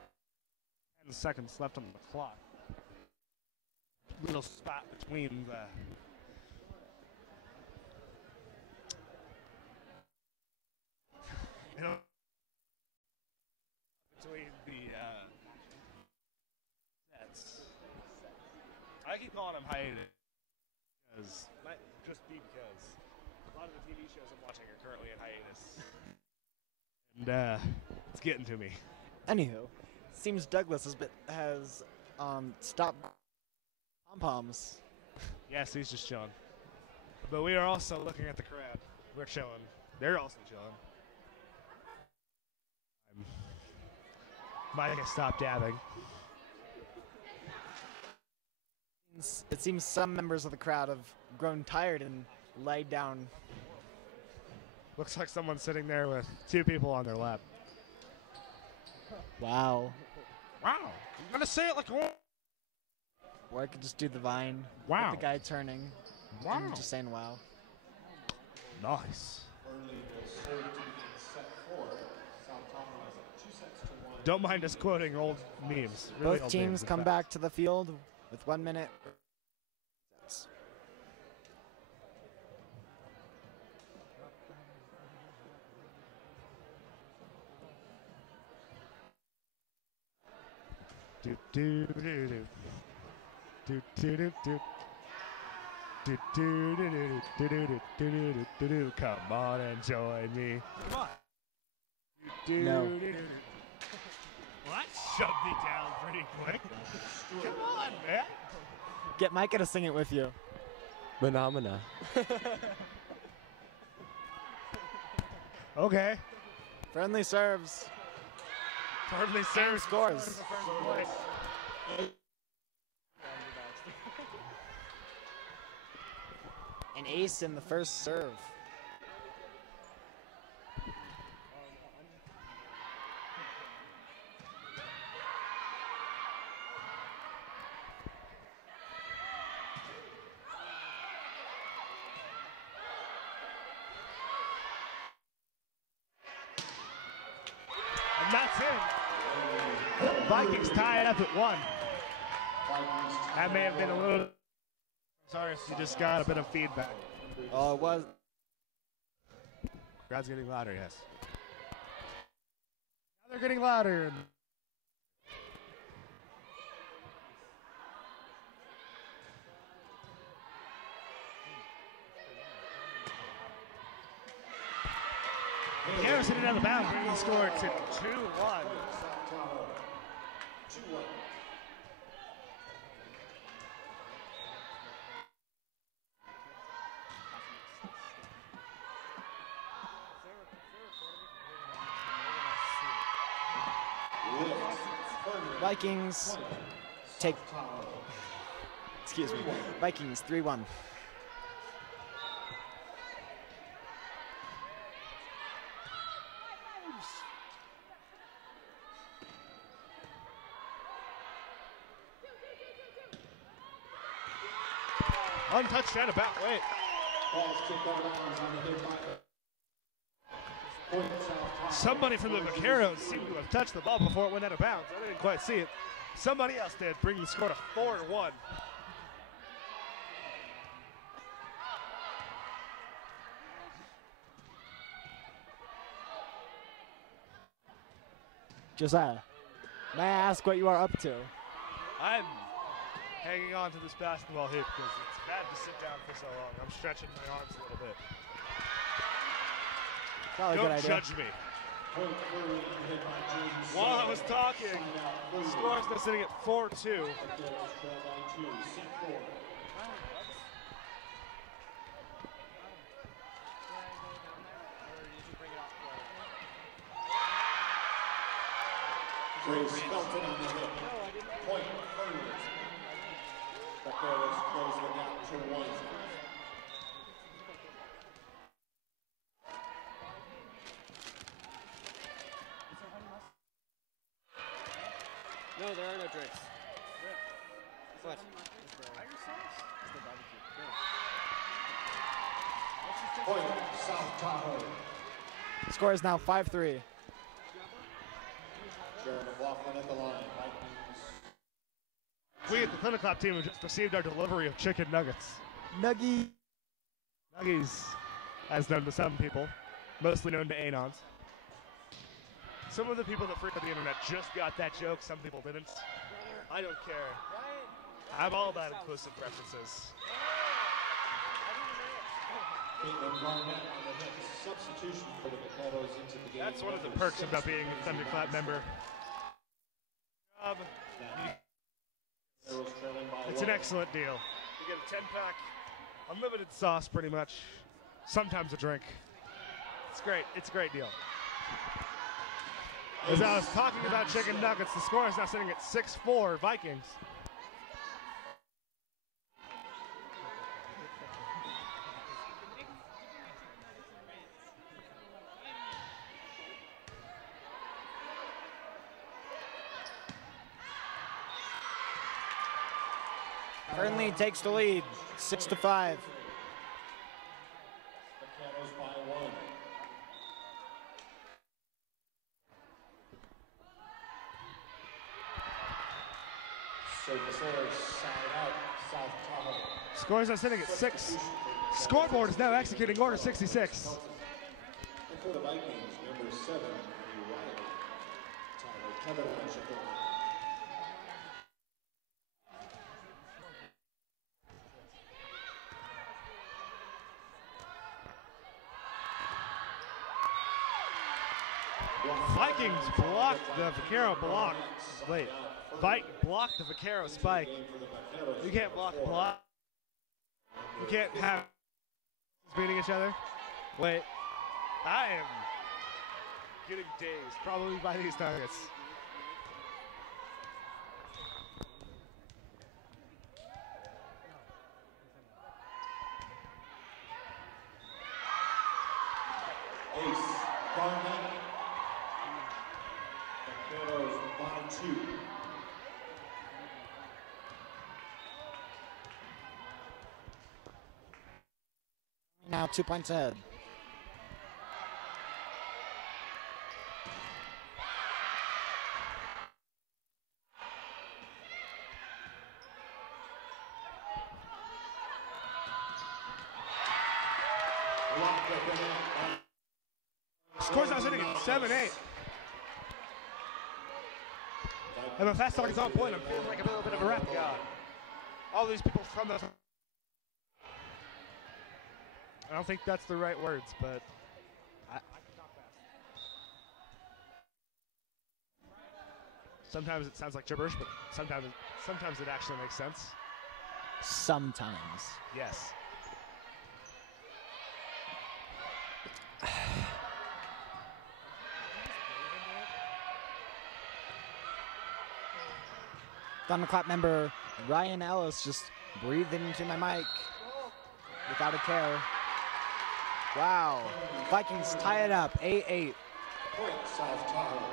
10 seconds left on the clock. Little spot between the between the sets. I keep calling them hiatus because might just be because a lot of the TV shows I'm watching are currently in hiatus, and it's getting to me. anywho, seems Douglas has stopped pom-poms. Yes, he's just chilling. But we are also looking at the crowd. We're chilling. They're also chilling. Micah, stop dabbing. It seems some members of the crowd have grown tired and laid down. Looks like someone's sitting there with 2 people on their lap. Wow. Wow. I'm going to say it like a... Or I could just do the vine. Wow. With the guy turning. Wow. And just saying wow. Nice. Burnley will serve to begin set 4. South Tahoe has 2 sets to 1. Don't mind us quoting old memes. Really Both old teams memes, in come fact. back to the field with 1 minute. Do do do do. Do do do do. Do do do do do do do do do do. Come on and join me. Come on. Do, No. do, do, do. Well, that shoved me down pretty quick. Come on, man. Get Micah to sing it with you. Phenomena. Okay. Friendly serves. Hardly serves. Scores. An ace in the first serve. And that's it. Vikings tie it up at 1. That may have been a little... Sorry if you just got a bit of feedback. Oh, it was. Crowd's getting louder, yes. Now they're getting louder. Garrison it out of the bound, bringing the score to 2-1. 2-1. Vikings take. Excuse me. Vikings 3-1. Untouched and about weight. Ball's kicked out of bounds on the hit by Point South Tahoe. Somebody from the Vaqueros seemed to have touched the ball before it went out of bounds. I didn't quite see it. Somebody else did, bringing the score to 4-1. Josiah, may I ask what you are up to? I'm hanging on to this basketball hoop because it's bad to sit down for so long. I'm stretching my arms a little bit. Probably a good Don't idea. judge me. Point Furley hit by James. While I was talking, the score is now sitting at 4-2. Vaqueros trail by 2. Set 4. Grace Felton on the hit. Point Furley. Vaqueros close the gap to 1. No, there are no drinks. What? Point South Tahoe. Score is now 5-3. Jared McLaughlin at the line. Vikings. We at the Thunderclap team have just received our delivery of chicken nuggets. Nuggy. Nuggies, as known to some people, mostly known to Anons. Some of the people that frequent the internet just got that joke, some people didn't. I don't care. I'm all about inclusive references. Caitlin Garnett on the hit. Substitution for the Vaqueros into the game. That's one of the perks about being a Thunderclap member. Vaqueros trailing by It's an 1. excellent deal. You get a 10-pack, unlimited sauce pretty much, sometimes a drink. It's great. It's a great deal. As I was talking about chicken nuggets, the score is now sitting at 6-4 Vikings. Fernley takes the lead, 6-5. Vaqueros by 1. So Vaqueros side out, South Tahoe. Scores are sitting at 6. Scoreboard is now executing order 66. And for the Vikings, number 7, Riley. Tyler Kevin Washington. Vikings blocked the Vaquero block. Wait, blocked the Vaquero spike. You can't block a block. You can't have beating each other. Wait, I am getting dazed, probably by these targets. Ace, Garnett. Vaqueros by 2. Now 2 points ahead. Scores now sitting at 7-8. And the fast talk is on point. I'm feeling like a little bit of a rap god. All these people from the... I don't think that's the right words, but I can talk fast. Sometimes it sounds like gibberish, but sometimes it actually makes sense. Sometimes. Yes. Thunderclap member Ryan Ellis just breathed into my mic without a care. Wow. Vikings tie it up, 8-8. Point, South Tahoe.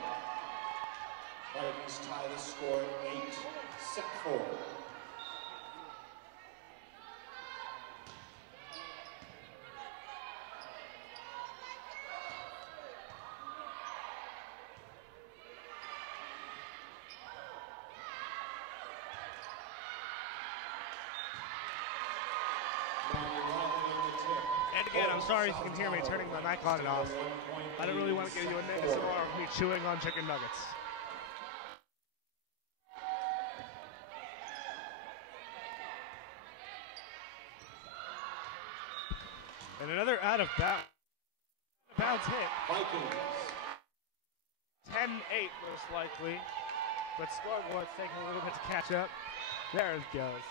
Vikings tie the score at 8, set 4. And again, I'm sorry if you can hear me turning my mic on and off. I don't really want to give you an ASMR of me chewing on chicken nuggets. And another out of bounds hit. Vikings. 10-8 most likely. But scoreboard's taking a little bit to catch up. There it goes.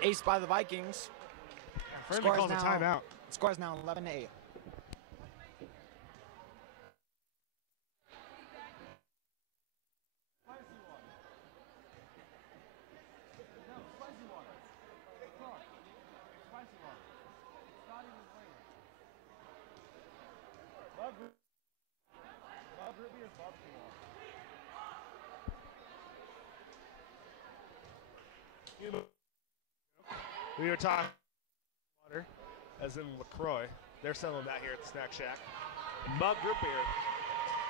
Ace by the Vikings. Fernley calls a timeout. Score is now 11-8. We were talking water, as in LaCroix. They're selling that here at the Snack Shack. Mug root beer,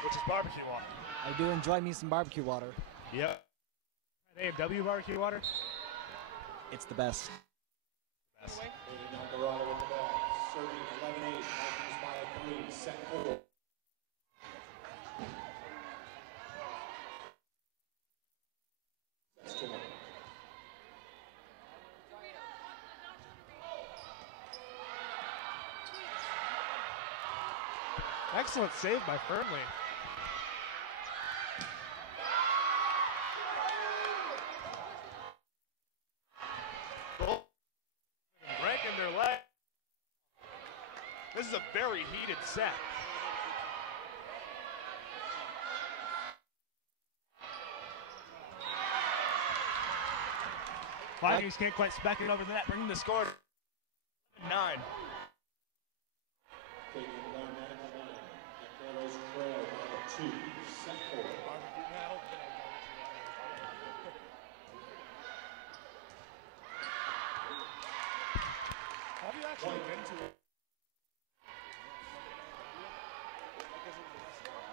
which is barbecue water. I do enjoy me some barbecue water. Yep. A&W barbecue water? It's the best. Navarado with the ball. Serving 11-8. Vikings by 3, set 4. That's 2 more. Excellent save by Fernley. This is a very heated set. Vikings can't quite spec it over the net, bringing the score to 9. Taking it down 9-9. Vaqueros trail by 2. Set 4. Have you actually been to it?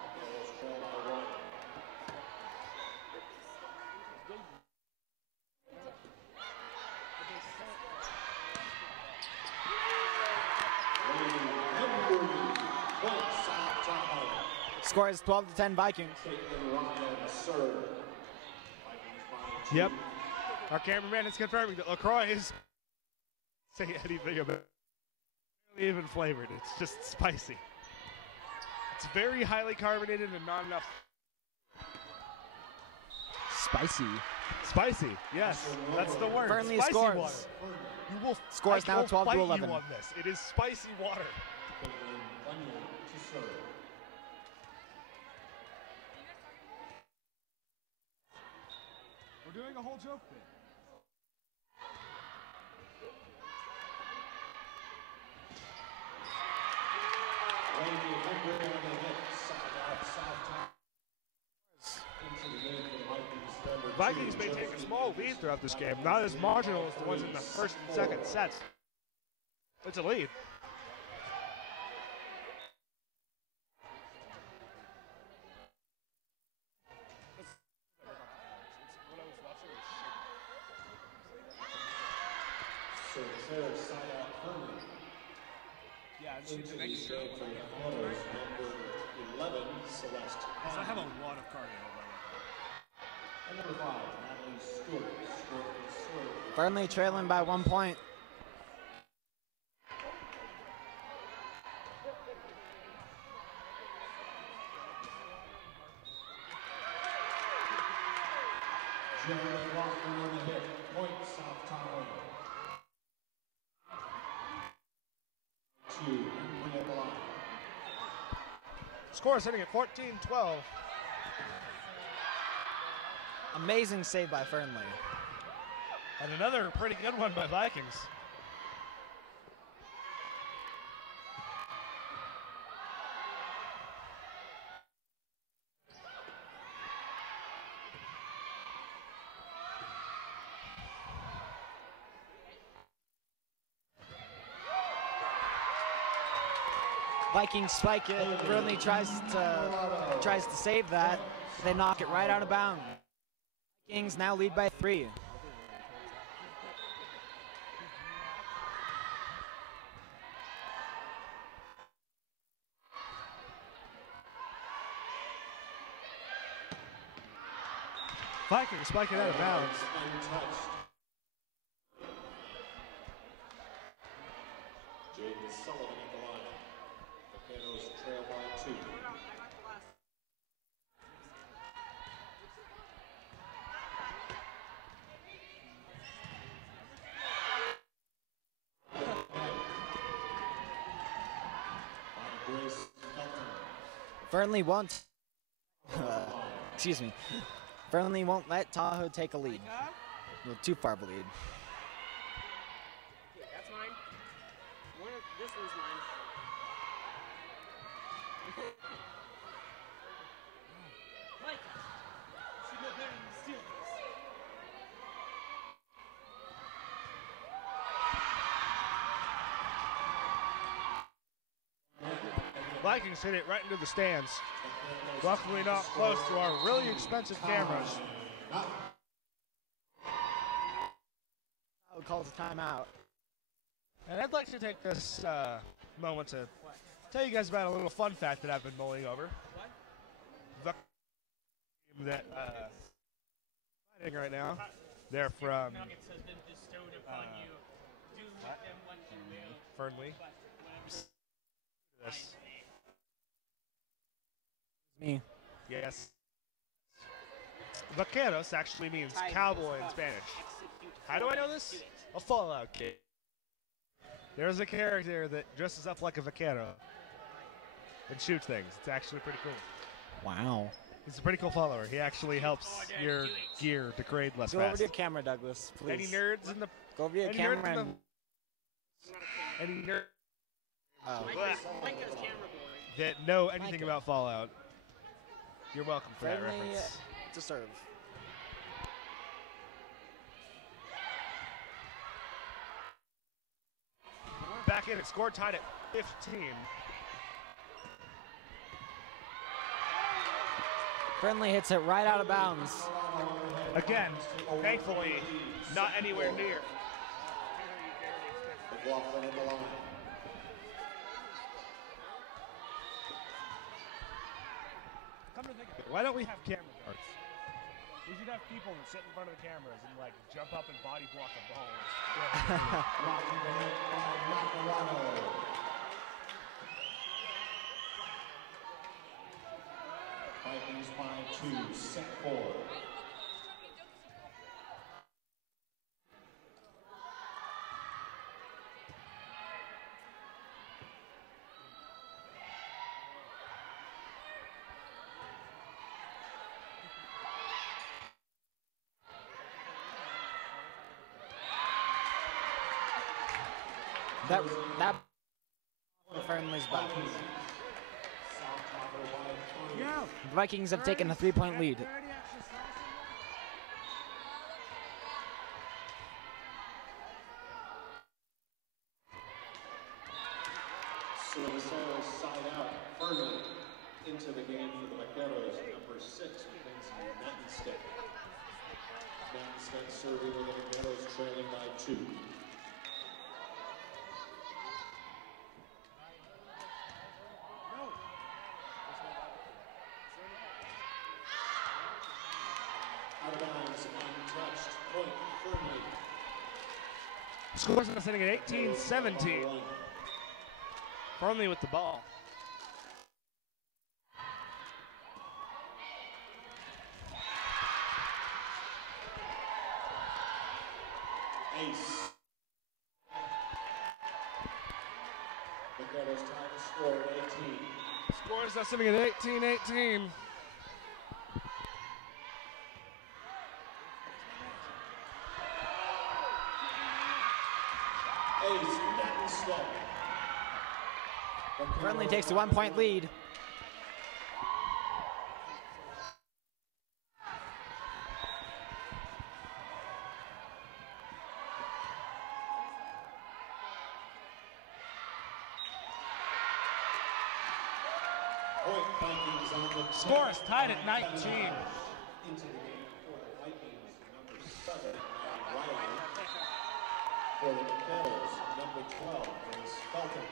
Vaqueros trail by 1. Score is 12-10 Vikings. Yep. Our cameraman is confirming that LaCroix is say anything about it. Even flavored. It's just spicy. It's very highly carbonated and not enough. Spicy. Spicy, yes. That's the word. Fernley spicy scores. water. You will Scores now 12 to 11. On this. It is spicy water. We're doing a whole joke thing. Vikings may take a small lead throughout this game, not as marginal as the ones in the first and second sets. It's a lead. Yeah, and she did make sure. I have a lot of cardio, by the way. Number 5, Natalie Stewart. Stewart. Fernley trailing by 1 point. Jeremy Walker on the hit. Point South Tower. 2. Emily at the line. Score is sitting at 14-12. Amazing save by Fernley. And another pretty good one by Vikings. Vikings spike it. Fernley tries to save that. They knock it right out of bounds. Vikings now lead by 3. Vikings spike it out of bounds. Jaden Sullivan at the line. Vaqueros trail by 2. Fernley won't. Excuse me. Fernley won't let Tahoe take a lead. Well, too far of a lead. That's mine. This one's mine. Mike, should know better than to steal this. Vikings hit it right into the stands. Luckily not close to our really expensive cameras. Calls a timeout. And I'd like to take this moment to tell you guys about a little fun fact that I've been mulling over. The that fighting right now. They're from Nuggets has been bestowed upon you. Do with them what you will. Fernley. But This. Me. Yes. Vaqueros actually means cowboy in Spanish. How do I know this? A Fallout kid. There's a character that dresses up like a vaquero and shoots things. It's actually pretty cool. Wow. He's a pretty cool follower. He actually helps your gear degrade less Go fast. over to your camera, Douglas, please. Any nerds in the... Go over to your any camera nerds in and... Any nerds Oh. that know anything about Fallout, you're welcome for that Friendly reference. to serve. Back in, it score tied at 15. Friendly hits it right out of bounds. Again, thankfully, not anywhere near. McLaughlin at the line. Come to think of it, why don't we have camera guards? We should have people that sit in front of the cameras and like jump up and body block the balls. Vikings by 2, set 4. That Friendly's back. The Vikings have taken a 3-point lead. Silverstone side out firmly into the game for the Vaqueros. Number 6, Mackenzie Mattenstedt. Mattenstedt serving the Vaqueros, trailing by 2. Out of bounds, untouched. Point firmly. Scores in the sitting at 18-17. Firmly with the ball. Ace. Vaqueros tie the score at 18. Scores now sitting at 18-18. Ace Mattenstedt. Friendly takes a 1-point lead. Point Vikings on the Score is tied at 19. into the game for the Vikings, number 7, Riley. For the Vaqueros, number 12 is Felton.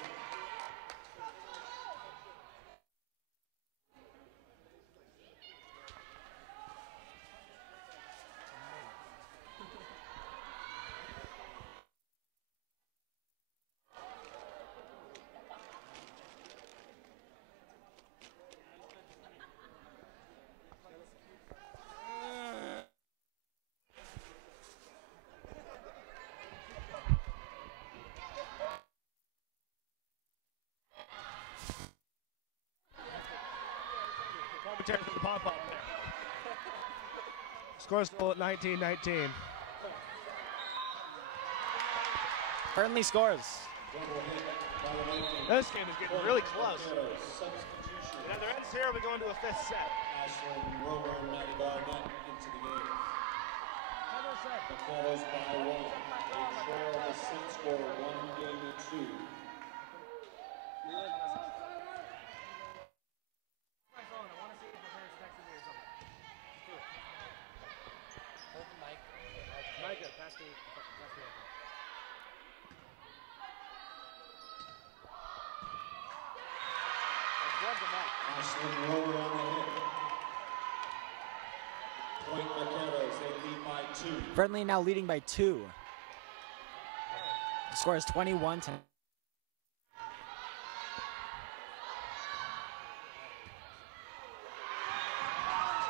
The pop-up there. Scores still at 19-19. Friendly scores. This game is getting really close. Substitution. And at their ends here, we go into a 5th set. Ashlyn Romer and Maddie Barnett into the game. Vaqueros by 1. They trail the set score 1-2. Ashlyn Romer on the hit. Point Vaqueros, they lead by 2. Friendly now leading by 2. The score is 21-10.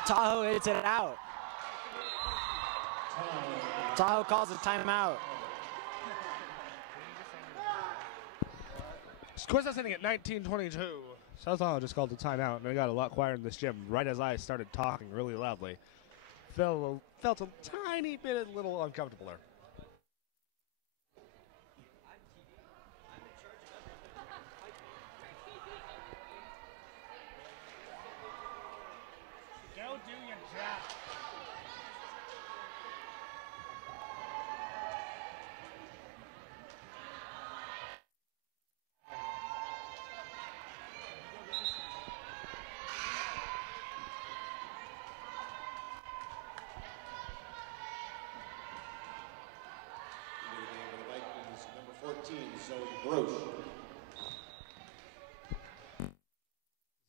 Tahoe hits it out. Tahoe calls a timeout. Score's sitting at 19-22. South Tahoe just called the timeout, and it got a lot quieter in this gym right as I started talking really loudly. Felt a tiny bit a little uncomfortable there. Go do your job. Number 14, Zoe Broche.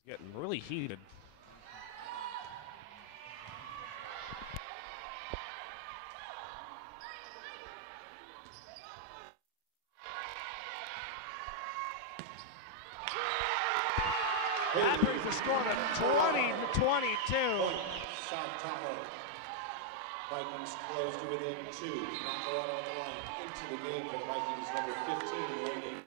Getting really heated. That brings the score to 20-22. South Tahoe. Vikings close to within 2. Nakarado on the line. Into the game for the Vikings, number 15, Wayne.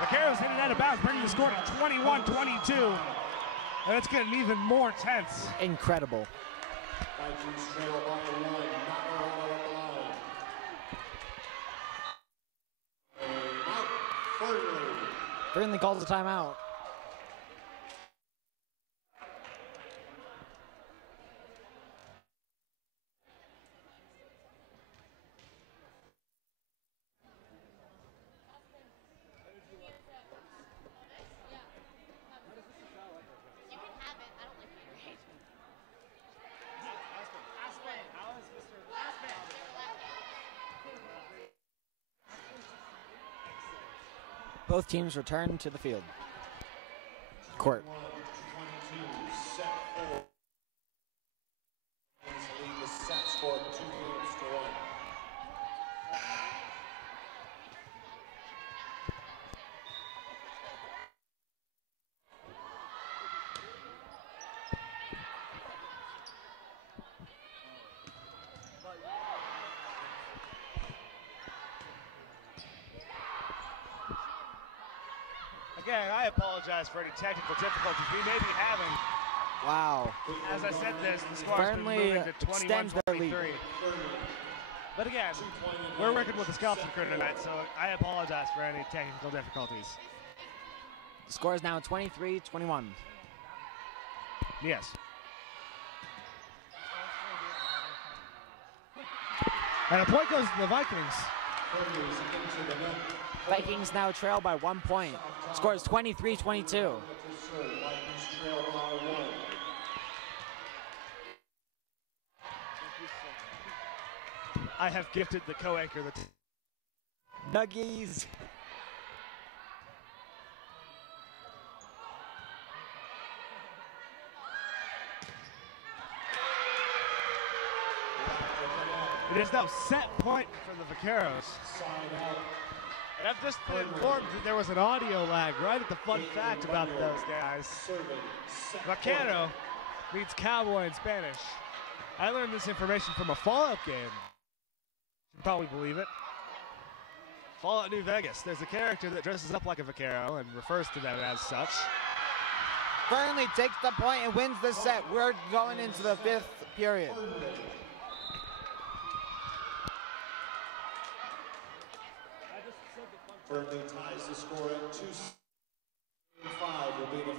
Vaqueros hit it out of bounds, bringing the score to 21-22. And it's getting even more tense. Incredible. Vikings trail by 1. Nakarado on the line. Out. Fernley. Fernley calls a timeout. Both teams return to the field. Court. 21-22, set 4. Lead the set score 2 games to 1. Again, I apologize for any technical difficulties we may be having. Wow. As I said this, the score has been Fernley moving to extends their lead. 21-23. But again, we're working with the Scalping crew tonight, so I apologize for any technical difficulties. The score is now 23-21. Yes. And a point goes to the Vikings. Fernley's into the net. Vikings now trail by 1 point. Score is 23-22. Vikings trail by 1. I have gifted the co-anchor the Nuggies. It is now set point for the Vaqueros. And I've just been informed that there was an audio lag right at the fun fact about those guys. Vaquero means cowboy in Spanish. I learned this information from a Fallout game. You can probably believe it. Fallout New Vegas. There's a character that dresses up like a vaquero and refers to them as such. Fernley takes the point and wins the set. We're going into the 5th period. Fernley ties the score at 2-5 will be to 15.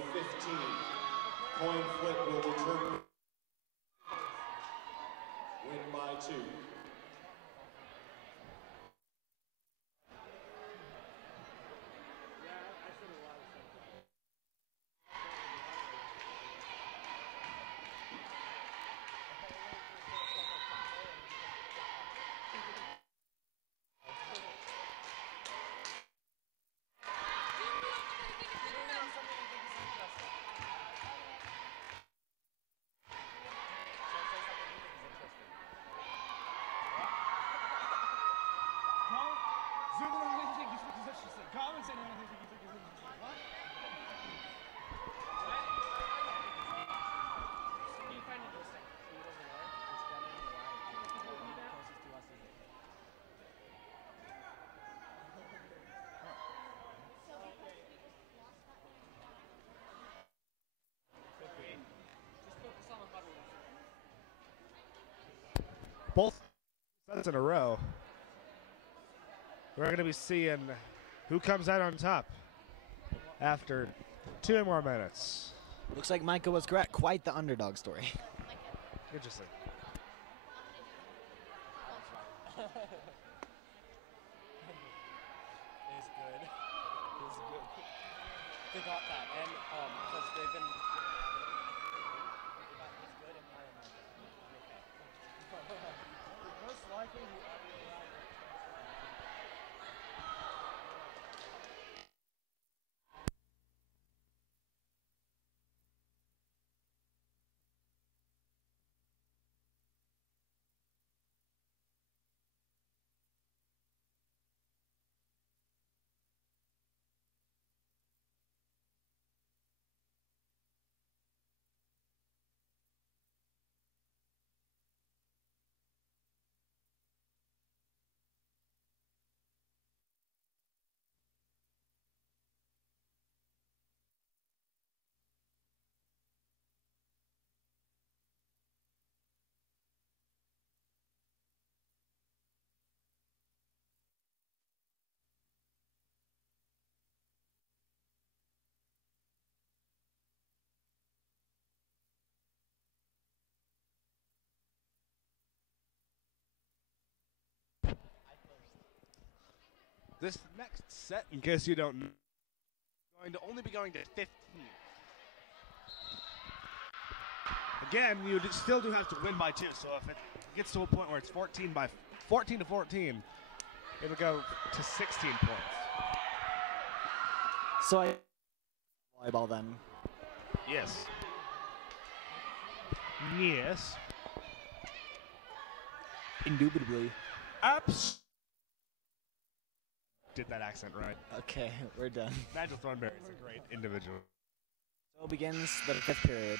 Coin flip will return. Win by 2. both sets in a row. We're going to be seeing who comes out on top after 2 more minutes. Looks like Micah was correct. Quite the underdog story. Interesting. It's good. It's good. They got that, and because they've been. It's good, and I am okay. Most likely, whoever you are. This next set, in case you don't know, going to only be going to 15. Again, you still do have to win by 2, so if it gets to a point where it's 14 to 14, it'll go to 16 points. So I volleyball then. Yes. Yes. Indubitably. Did that accent right. Okay, we're done. Nigel Thornberry is a great individual. So begins the 5th period.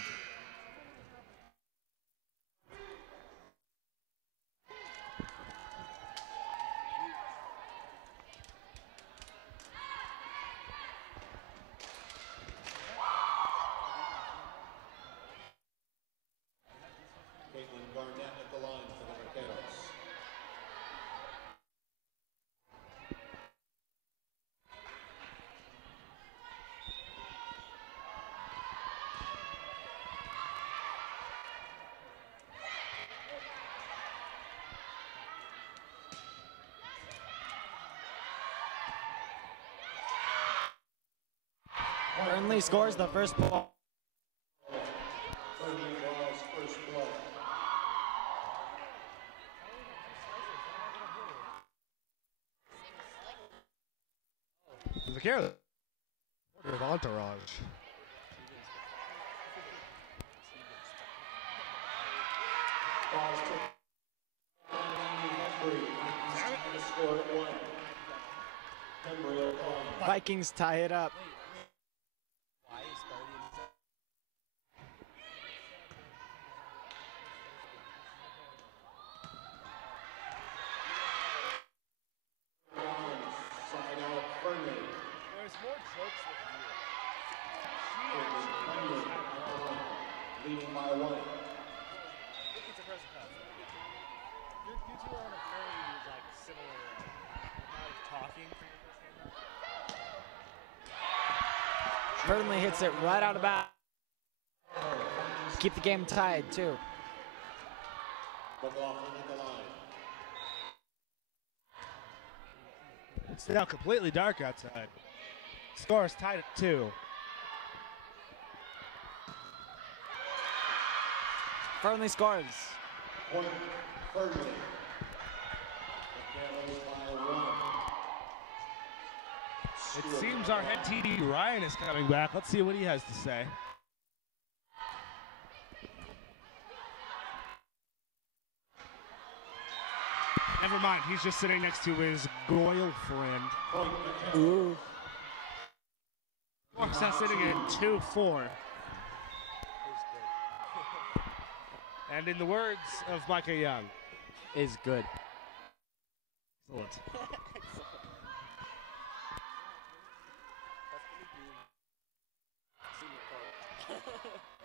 Caitlin Garnett at the line for the Vaqueros. Burnley scores the first ball. First blood. The Vaqueros of entourage. Balls to Henry. The score at 1. Henry O'Connor. Vikings tie it up. Why is Bodie? Side out Burnley. There's more jokes with you. Henry leading by 1. It's a present pass. You two are on a fairly like similar amount of talking for your first game. Burnley hits it right out of bounds. Keep the game tied, too. McLaughlin at the line. It's now completely dark outside. Score is tied at 2. Burnley scores. Point Burnley. Vaqueros by 1. It seems our head TD Ryan is coming back. Let's see what he has to say. Never mind, he's just sitting next to his Goyle friend. Ooh. Fox now sitting at 2-4. And in the words of Micah Young, Is good. excellent.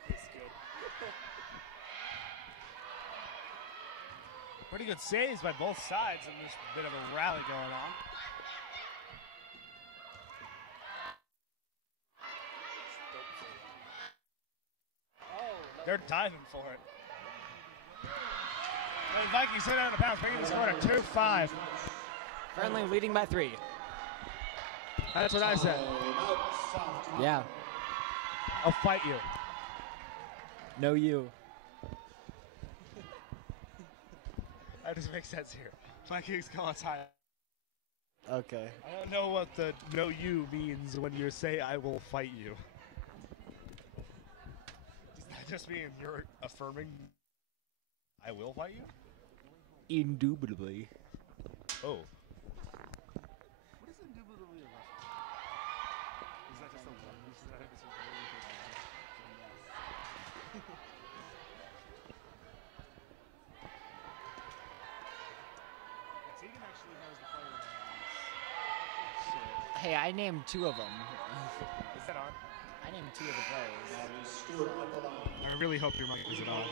It's good. Pretty good saves by both sides, and there's a bit of a rally going on. They're diving for it. And the Vikings hit out of bounds, bringing the score to 2-5. Fernley leading by 3. That's what I said. Yeah. I'll fight you. No you. That doesn't make sense here. Vikings call us high. Okay. I don't know what the no you means when you say I will fight you. Does that just mean you're affirming I will fight you? Indubitably. Oh. What is indubitably a Russian? Is that just a word you said? Tegan actually knows the player names. Hey, I named 2 of them. Is that on? I named 2 of the players. I really hope your mic isn't on.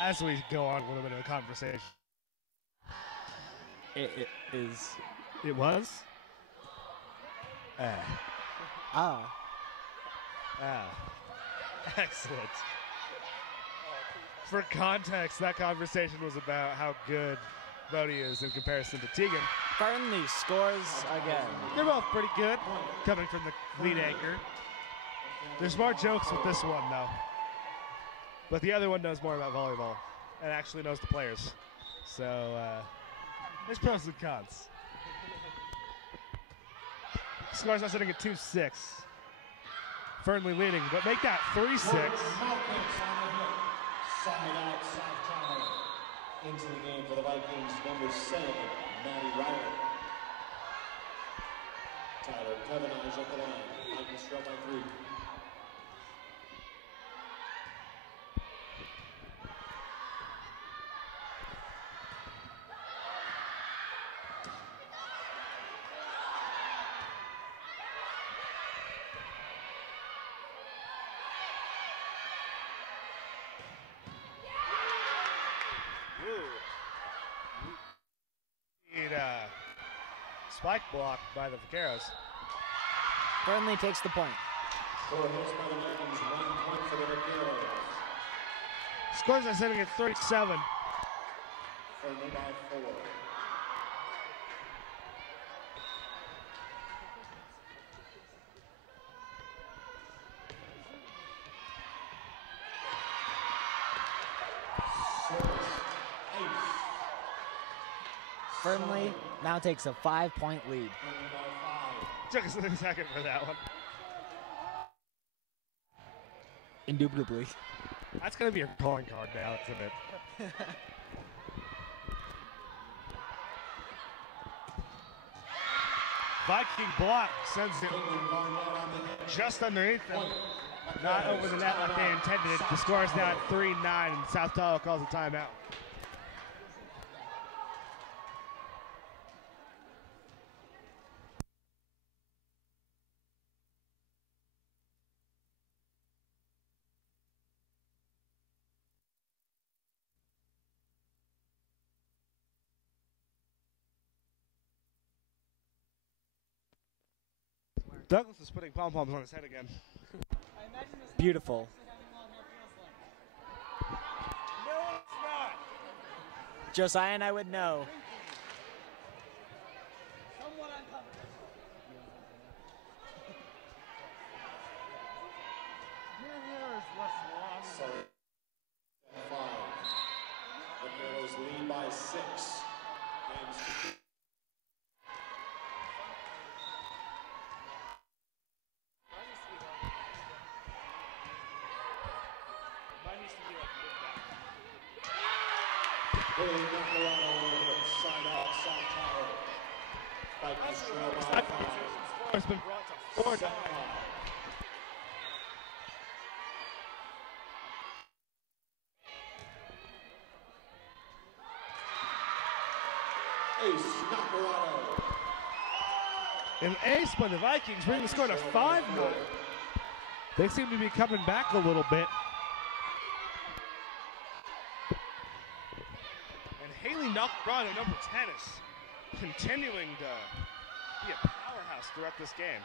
As we go on with a bit of a conversation. It is. It was? Ah. Excellent. For context, that conversation was about how good Bodie is in comparison to Tegan. Fernley scores again. They're both pretty good, coming from the lead anchor. There's more jokes with this one, though. But the other one knows more about volleyball and actually knows the players. So, there's pros and cons. Score's now sitting at 2-6. Fernley leading, but make that 3-6. Side out, South Tower. Into the game for the Vikings, number 7, Maddie Riley. Tyler Kevinage at the line. Vikings trail by 3. Spike block by the Vaqueros. Fernley takes the point. Score hits by the Vikings, 1 point for the Vaqueros. Scores are sitting at 37. Fernley by 4. Fernley now takes a 5-point lead. Took us a second for that one. Indubitably. That's going to be a calling card now, isn't it? Viking block sends it just underneath them. Not over the net like they intended. The score is now at 3-9, and South Tahoe calls a timeout. Douglas is putting pom-poms on his head again. Beautiful. No, it's not. Josiah and I would know. Sorry. 5. Vaqueros lead by 6. Games side out, South Tower. Vikings trail by 5. It's been brought to 4 now. Ace Nacarado. An ace by the Vikings, bringing the score to 5 now. They seem to be coming back a little bit. And Haley run of number 10 is continuing to be a powerhouse throughout this game.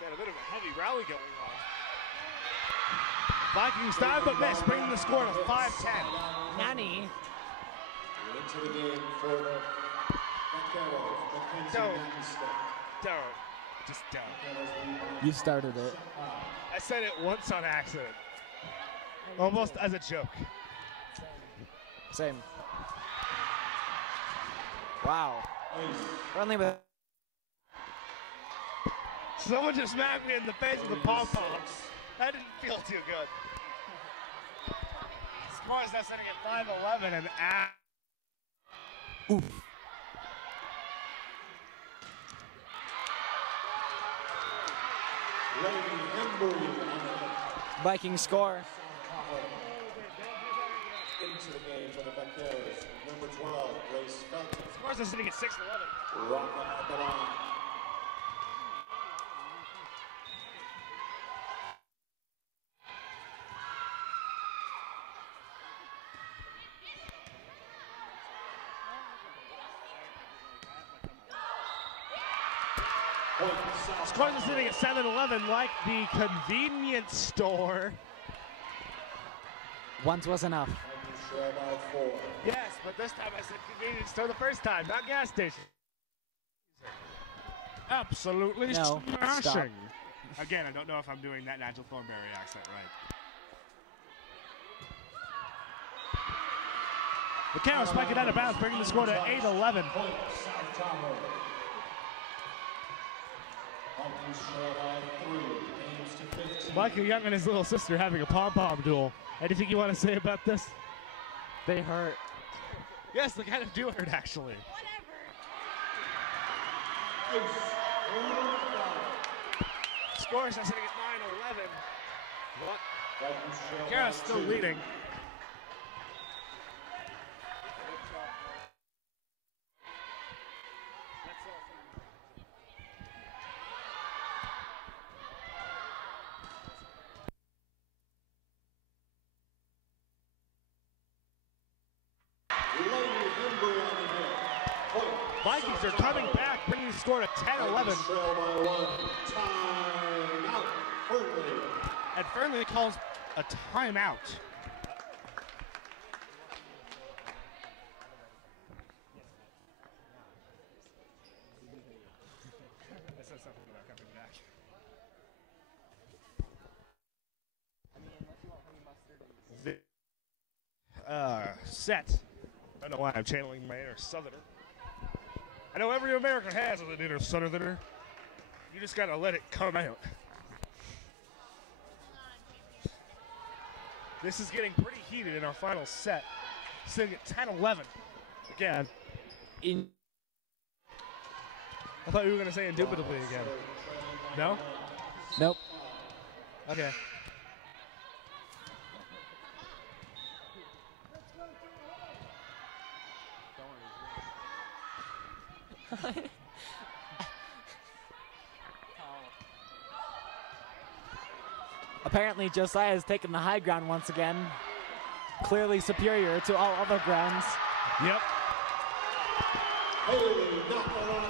Got a bit of a heavy rally going on. Vikings dive but miss, bringing the score to 5-10. Nani. Into the game for the Don't. Just don't. You started it. I said it once on accident. Almost as a joke. Same. Wow. Friendly with. Someone just smacked me in the face with a pom-poms. That didn't feel too good. Score is now sitting at 5-11 and Oof. Vikings score. Into the game for the Vaqueros, number 12, Grace Felton. Scores are sitting at 6-11. Rocking at the line. Scores are sitting at 7-11 like the convenience store. Once was enough. Yes, but this time I said convenience store the first time, not gas station. Absolutely No, smashing. stop. Again, I don't know if I'm doing that Nigel Thornberry accent right. The Cows spike it out of bounds, bringing the score to 8-11. Michael Young and his little sister having a pom-pom duel. Anything you want to say about this? They hurt. Yes, they kind of do hurt, actually. Scores are sitting at 9-11. What? Garrett's still leading. Vikings are coming back, bringing the score to 10-11. And Fernley calls a timeout. I said something about coming back. Set. I don't know why I'm channeling my inner Southerner. I know every American has an inner Southerner. You just gotta let it come out. This is getting pretty heated in our final set. Sitting at 10-11. Again. I thought you were gonna say indubitably again. No? Nope. Okay. Apparently, Josiah has taken the high ground once again. Clearly superior to all other grounds. Yep.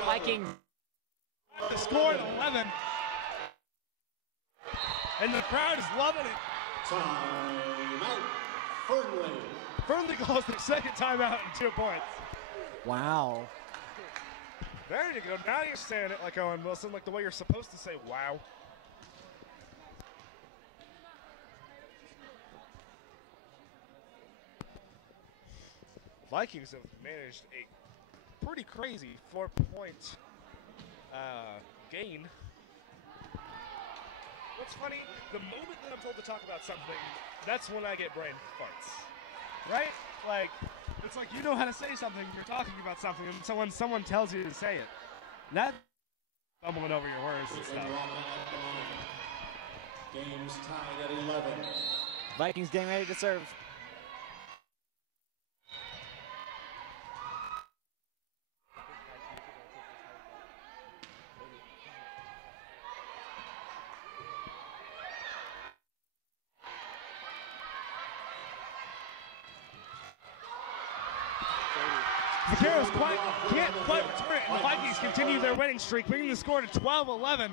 Vikings. The score at 11. And the crowd is loving it. Timeout. Fernley. Fernley calls the second timeout in 2 points. Wow. There you go. Now you're saying it like Owen Wilson, like the way you're supposed to say wow. Vikings have managed a pretty crazy 4-point gain. What's funny, the moment that I'm told to talk about something, that's when I get brain farts. Right? Like, it's like you know how to say something, you're talking about something, and someone tells you to say it. That's bumbling over your words and stuff. Game's tied at 11. Vikings getting ready to serve. Vaqueros can't quite return it, and the Vikings continue their winning streak, bringing the score to 12-11.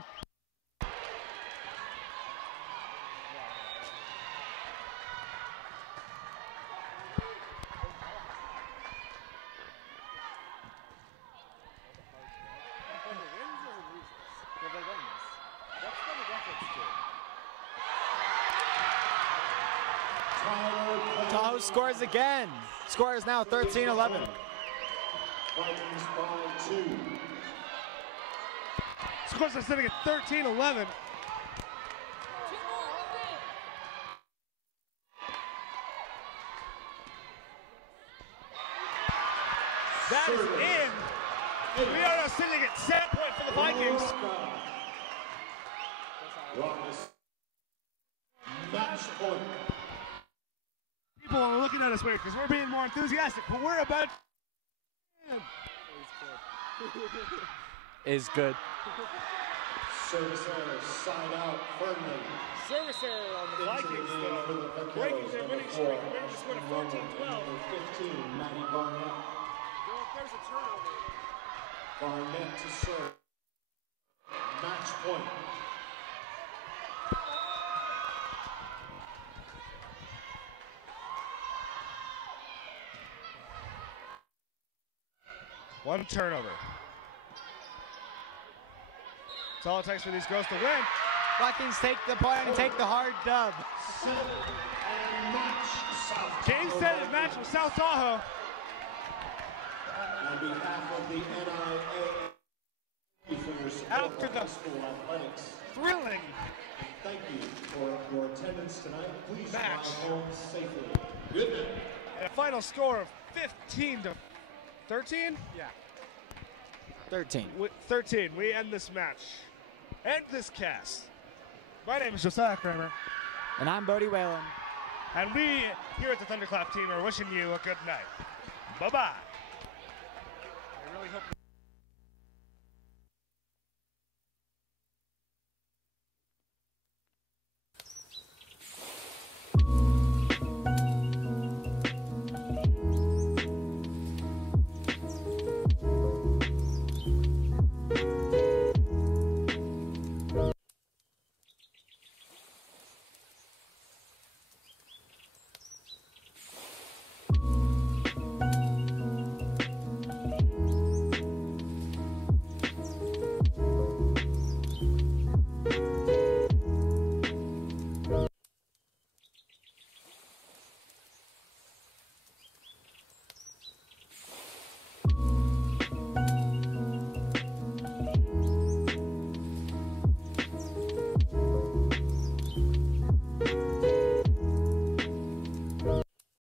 Tahoe scores again. Score is now 13-11. Vikings by 2. Scores are sitting at 13-11. That is in. We are now sitting at set point for the Vikings. Match point. People are looking at us weird because we're being more enthusiastic, but we're about. Is good. Service error, side out firmly. Service error on the Vikings, though. Breaking their winning streak. Remember, just went to 14-12. Number 15, Matty Barnett. There's a turnover. Barnett to serve. Match point. One turnover. That's all it takes for these girls to win. Vikings take the point and take the hard dub. Game set is match with South Tahoe. On behalf of the NIA, for your support After of the high school athletics, thrilling thank you for your attendance tonight. Please Match. fly home safely. Good night. and a final score of 15-13. Yeah. 13. 13. We end this match. End this cast. My name is Josiah Kramer. And I'm Bodie Whalen. And we here at the Thunderclap team are wishing you a good night. Bye-bye. I really hope.